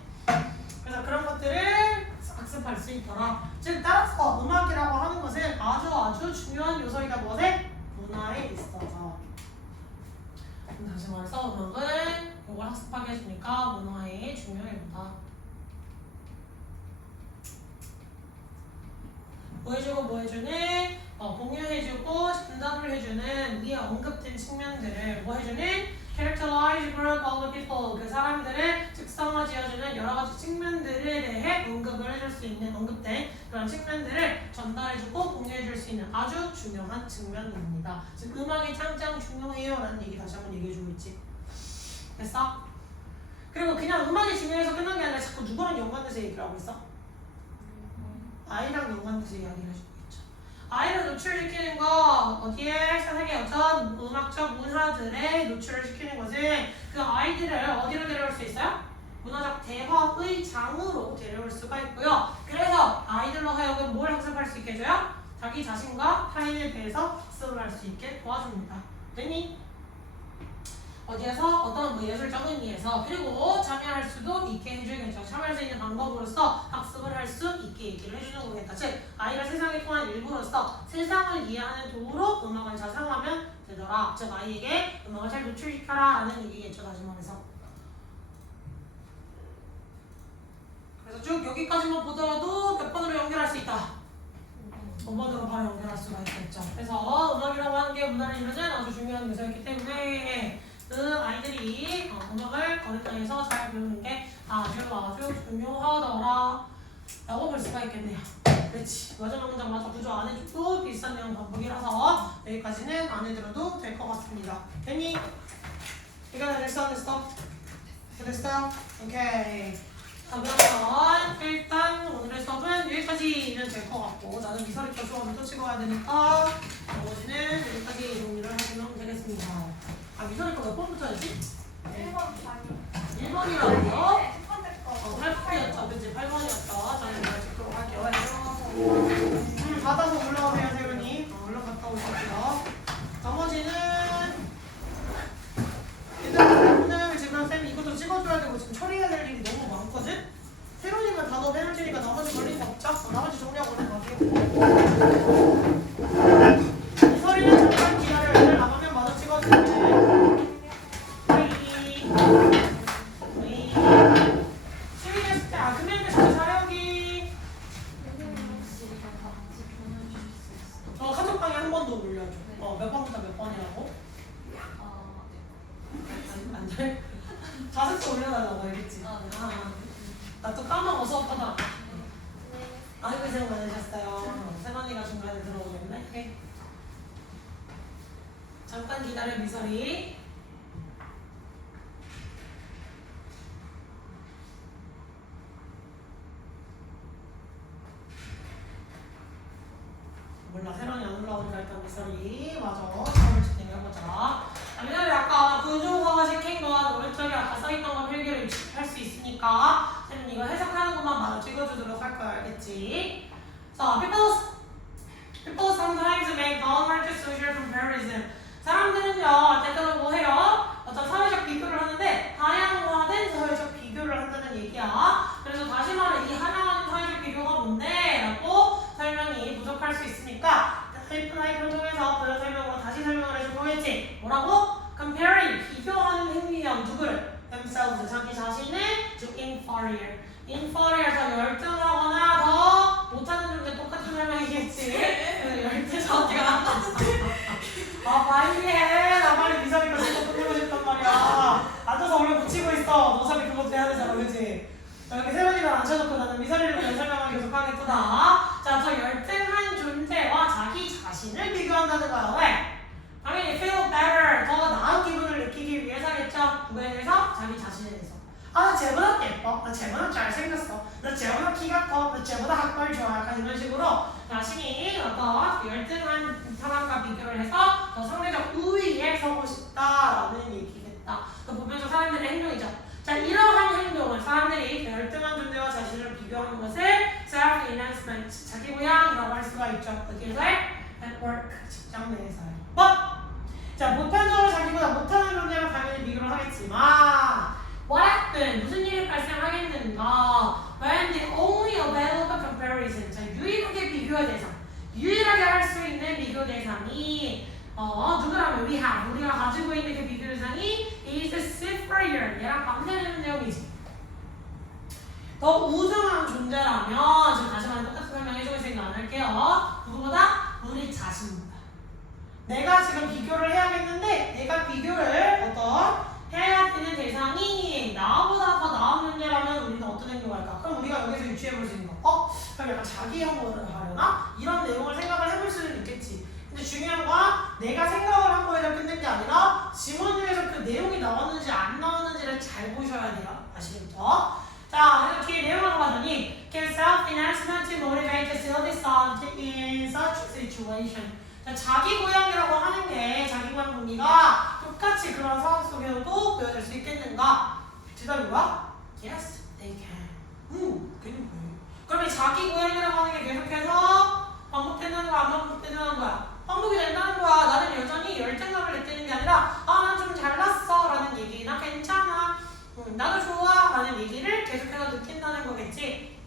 그래서 그런 것들을 학습할 수 있더라. 즉 따라서 음악이라고 하는 것은 아주 중요한 요소이다. 무엇에? 문화에 있어서. 다시 말해서 음악은 이걸 학습하게 해주니까 문화에 중요해보다. 뭐 해주고 뭐 해주는? 공유해주고 전달을 해주는 위에 언급된 측면들을 뭐 해주는? characterize group of people. 그 사람들의 특성화지어주는 여러 가지 측면들에 대해 언급을 해줄 수 있는 언급된 그런 측면들을 전달해주고 공유해줄 수 있는 아주 중요한 측면입니다. 즉 음악이 짱짱 중요해요 라는 얘기 다시 한번 얘기해주고 있지. 됐어? 그리고 그냥 음악이 중요해서 끝난 게 아니라 자꾸 누구랑 연관돼서 얘기를 하고 있어? 아이랑 연관돼서 이야기를 해주고 있죠. 아이를 노출시키는 거 어디에? 세상의 어떤 음악적 문화들에 노출을 시키는 것은 그 아이들을 어디로 데려올 수 있어요? 문화적 대화의 장으로 데려올 수가 있고요. 그래서 아이들로 하여금 뭘 학습할 수 있게 해줘요? 자기 자신과 타인에 대해서 학습을 할 수 있게 도와줍니다. 됐니? 어디에서? 어떤 뭐 예술적 의미에서 그리고 참여할 수도 있게 해주겠죠. 참여할 수 있는 방법으로서 학습을 할 수 있게 얘기를 해주는 거겠다. 즉 아이가 세상에 통한 일부로서 세상을 이해하는 도구로 음악을 잘 사용하면 되더라. 즉 아이에게 음악을 잘 노출시켜라 라는 얘기겠죠. 다시 말해서. 그래서 쭉 여기까지만 보더라도 몇 번으로 연결할 수 있다? 5번으로 바로 연결할 말할 수가 있겠죠. 그래서 음악이라고 하는 게 문화를 이루는 아주 중요한 요소였기 때문에 그 아이들이 음악을 어린아이에서 잘 배우는 게 아주 중요하더라 라고 볼 수가 있겠네요. 그렇지. 마지막 문장 맞아 구조 안 해주고 비슷한 내용 반복이라서 여기까지는 안 해드려도 될 것 같습니다. 됐니? 이거 됐어? 됐어? 오케이. 자, 그러면 일단 오늘의 수업은 여기까지면 될 것 같고 나는 미사리과 수업을 또 찍어야 되니까 나머지는 여기까지 정리를 하시면 되겠습니다. 아, 미사리과 몇 번부터 했지? 1번 반이. 1번이라고요? 첫 번째 거. 8번이었죠. 그치? 8번이었죠. 저는 이걸 찍도록 할게요. 받아서 올라오세요, 세훈이. 올라갔다 오셨고요. 나머지는 일단 오늘 지금 쌤이 이것도 찍어줘야 되고 지금 처리해야 될 일이 너무 많거든? 세훈이만 단어 빼놓을 테니까 나머지 걸린 거 없죠? 나머지 정리하고 올라갈게요. 이 소리는 잠깐 기다려. 애들 나가면 마저 찍어줄게. 카톡방에 한 번 더 올려줘. 몇 번부터 몇 번이라고? 안 돼? 자습도 올려달라고 알겠지? 나 또 까먹어서 오빠가. 아이고 고생 많으셨어요. 세만이가 중간에 들어오겠네. 네. 잠깐 기다려 미설이. 몰라 세런이 안 올라오니까 일단 미설이 맞아. 처음을 진행해보자. 미설이 아까 구조화식 행동한 오른쪽에 아까 써있던 거 필기를 할 수 있으니까 쌤은 이거 해석하는 것만 바로 찍어주도록 할 거야. 알겠지? 자, people sometimes make downward social comparison. 사람들은요 때때로 뭐 해요? 어떤 사회적 비교를 하는데 다양화된 사회적 비교를 한다는 얘기야. 그래서 다시 말해 이 하나하는 사회적 비교가 뭔데? 라고 설명이 부족할 수 있으니까 헬프라인을 통해서 보여 설명으로 다시 설명을 해줄 거겠지. 뭐라고? comparing 비교하는 행위형 누구를? themselves 자기 자신을 to inferior. inferior 더 열등하거나 더 못하는 존재 똑같은 설명이겠지. 열등하지가 아 빨리 해. 나 빨리 미사리가 진짜 끝내고 싶단 말이야. 앉아서 원래 붙이고 있어. 너사리 그것도 해야 되잖아, 그치? 여기 세번이가 앉혀놓고 나는 미사리를 위한 설명을 계속 하겠구나. 자, 저 열등한 존재와 자기 자신을 비교한다는 거야. 왜? 당연히 feel better, 더 나은 기분을 느끼기 위해서겠죠. 누구에 대해서? 자기 자신에 대해서. 아, 나 쟤보다 예뻐. 나 쟤보다 잘생겼어. 나 쟤보다 키가 커. 나 쟤보다 학벌 좋아. 약간 이런 식으로 자신이 어떤 열등한 사람과 비교를 해서 더 상대적 우위에 서고 싶다라는 얘기겠다. 그 보면서 사람들의 행동이죠. 자, 이러한 행동을 사람들이 열등한 존재와 자신을 비교하는 것을 self-enhancement, 자기 보양이라고 할 수가 있죠. 어디에서? at work, 직장 내에서요. 자, 보편적으로 자기보다 못하는 존재랑 당연히 비교를 하겠지만 what happened? 무슨 일이 발생하겠는가? When the only available comparison, 자, 유일하게 비교의 대상, 유일하게 할 수 있는 비교 대상이 누구라면 we have, 우리가 가지고 있는 그 비교 대상이 is superior, 얘랑 반대되는 내용이지. 더 우등한 존재라면 지금 다시 말해 똑같은 설명해주고 있으니까 안 할게요. 누구보다? 우리 자신보다. 내가 지금 비교를 해야겠는데 내가 비교를 해야 되는 대상이 나보다 더 나은 존재라면 우리는 어떤 행동을 할까? 그럼 우리가 여기서 유추해볼 수 있는 거 그럼 약간 자기 혐오를 하려나? 이런 내용을 생각을 해볼 수는 있겠지. 근데 중요한 건 내가 생각을 한 거에서 끝낸 게 아니라 지문 중에서 그 내용이 나왔는지 안 나왔는지를 잘 보셔야 돼요. 아시겠죠? 자, 그리고 뒤에 내용을 봤더니 Can self-enhancement motivate the self-dissolved in such situation? 자, 자기 고향이라고 하는 게 자기 고향 논리가 똑같이 그런 상황 속에서도 보여줄 수 있겠는가? 대답이 뭐야? Yes, they can. 괜히 뭐예요? 그럼 이 자기 고향이라고 하는 게 계속해서 반복되는 거야, 안 반복되는 거야? 반복이 된다는 거야. 나는 여전히 열등감을 느끼는 게 아니라 난 좀 잘났어 라는 얘기, 나 괜찮아, 나도 좋아 라는 얘기를 계속해서 느낀다는 거겠지.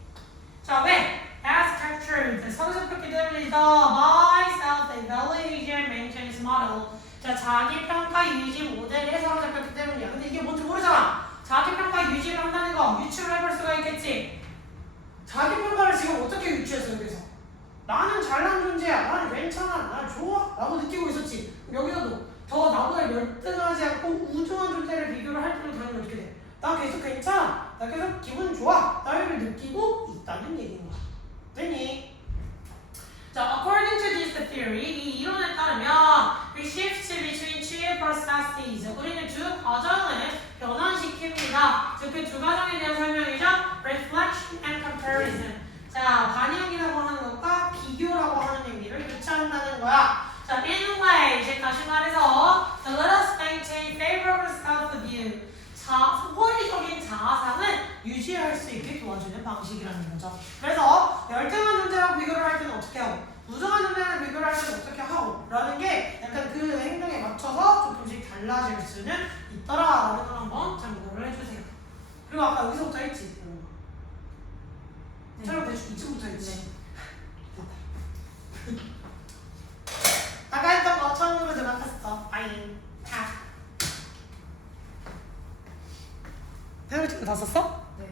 자, 왜? As captured, 성적표기 때문이다. by self-evaluation maintenance model. 자, 자기평가 유지 모델에 사로잡혔기 때문이야. 근데 이게 뭔지 모르잖아. 자기평가 유지를 한다는 거 유추를 해볼 수가 있겠지. 자기평가를 지금 어떻게 유추했어 여기서? 나는 잘난 존재야. 나는 괜찮아. 나 좋아. 라고 느끼고 있었지. 여기서도 더 나보다 열등하지 않고 우중한 존재를 비교를 할 때는 당연히 어떻게 돼? 나 계속 괜찮아. 나 계속 기분 좋아. 따위를 느끼고 있다는 얘기인 거야. 되니? 자, according to this theory, 이 이론에 따르면 we shift between two processes. 우리는 두 과정을 변환시킵니다. 즉, 그 두 과정에 대한 설명이죠. reflection and comparison. 자, 반영이라고 하는 것과 비교라고 하는 얘기를 교차한다는 거야. 자, in a way, 즉 다시 말해서 to let us maintain favorable self-view. 호의적인 자아상을 유지할 수 있게 도와주는 방식이라는 거죠. 그래서 열등한 존재랑 비교를 할 때는 어떻게 하고 무정한 존재랑 비교를 할 때는 어떻게 하고 라는 게 약간 그 행동에 맞춰서 조금씩 달라질 수는 있더라라는 걸 한번 참고를 해주세요. 그리고 아까 여기서부터 했지? 촬영 대충 이쯤부터 했지? 아까 했던 거 처음으로 들어갔어. 빠잉. 자. 페널티도 다 썼어? 네.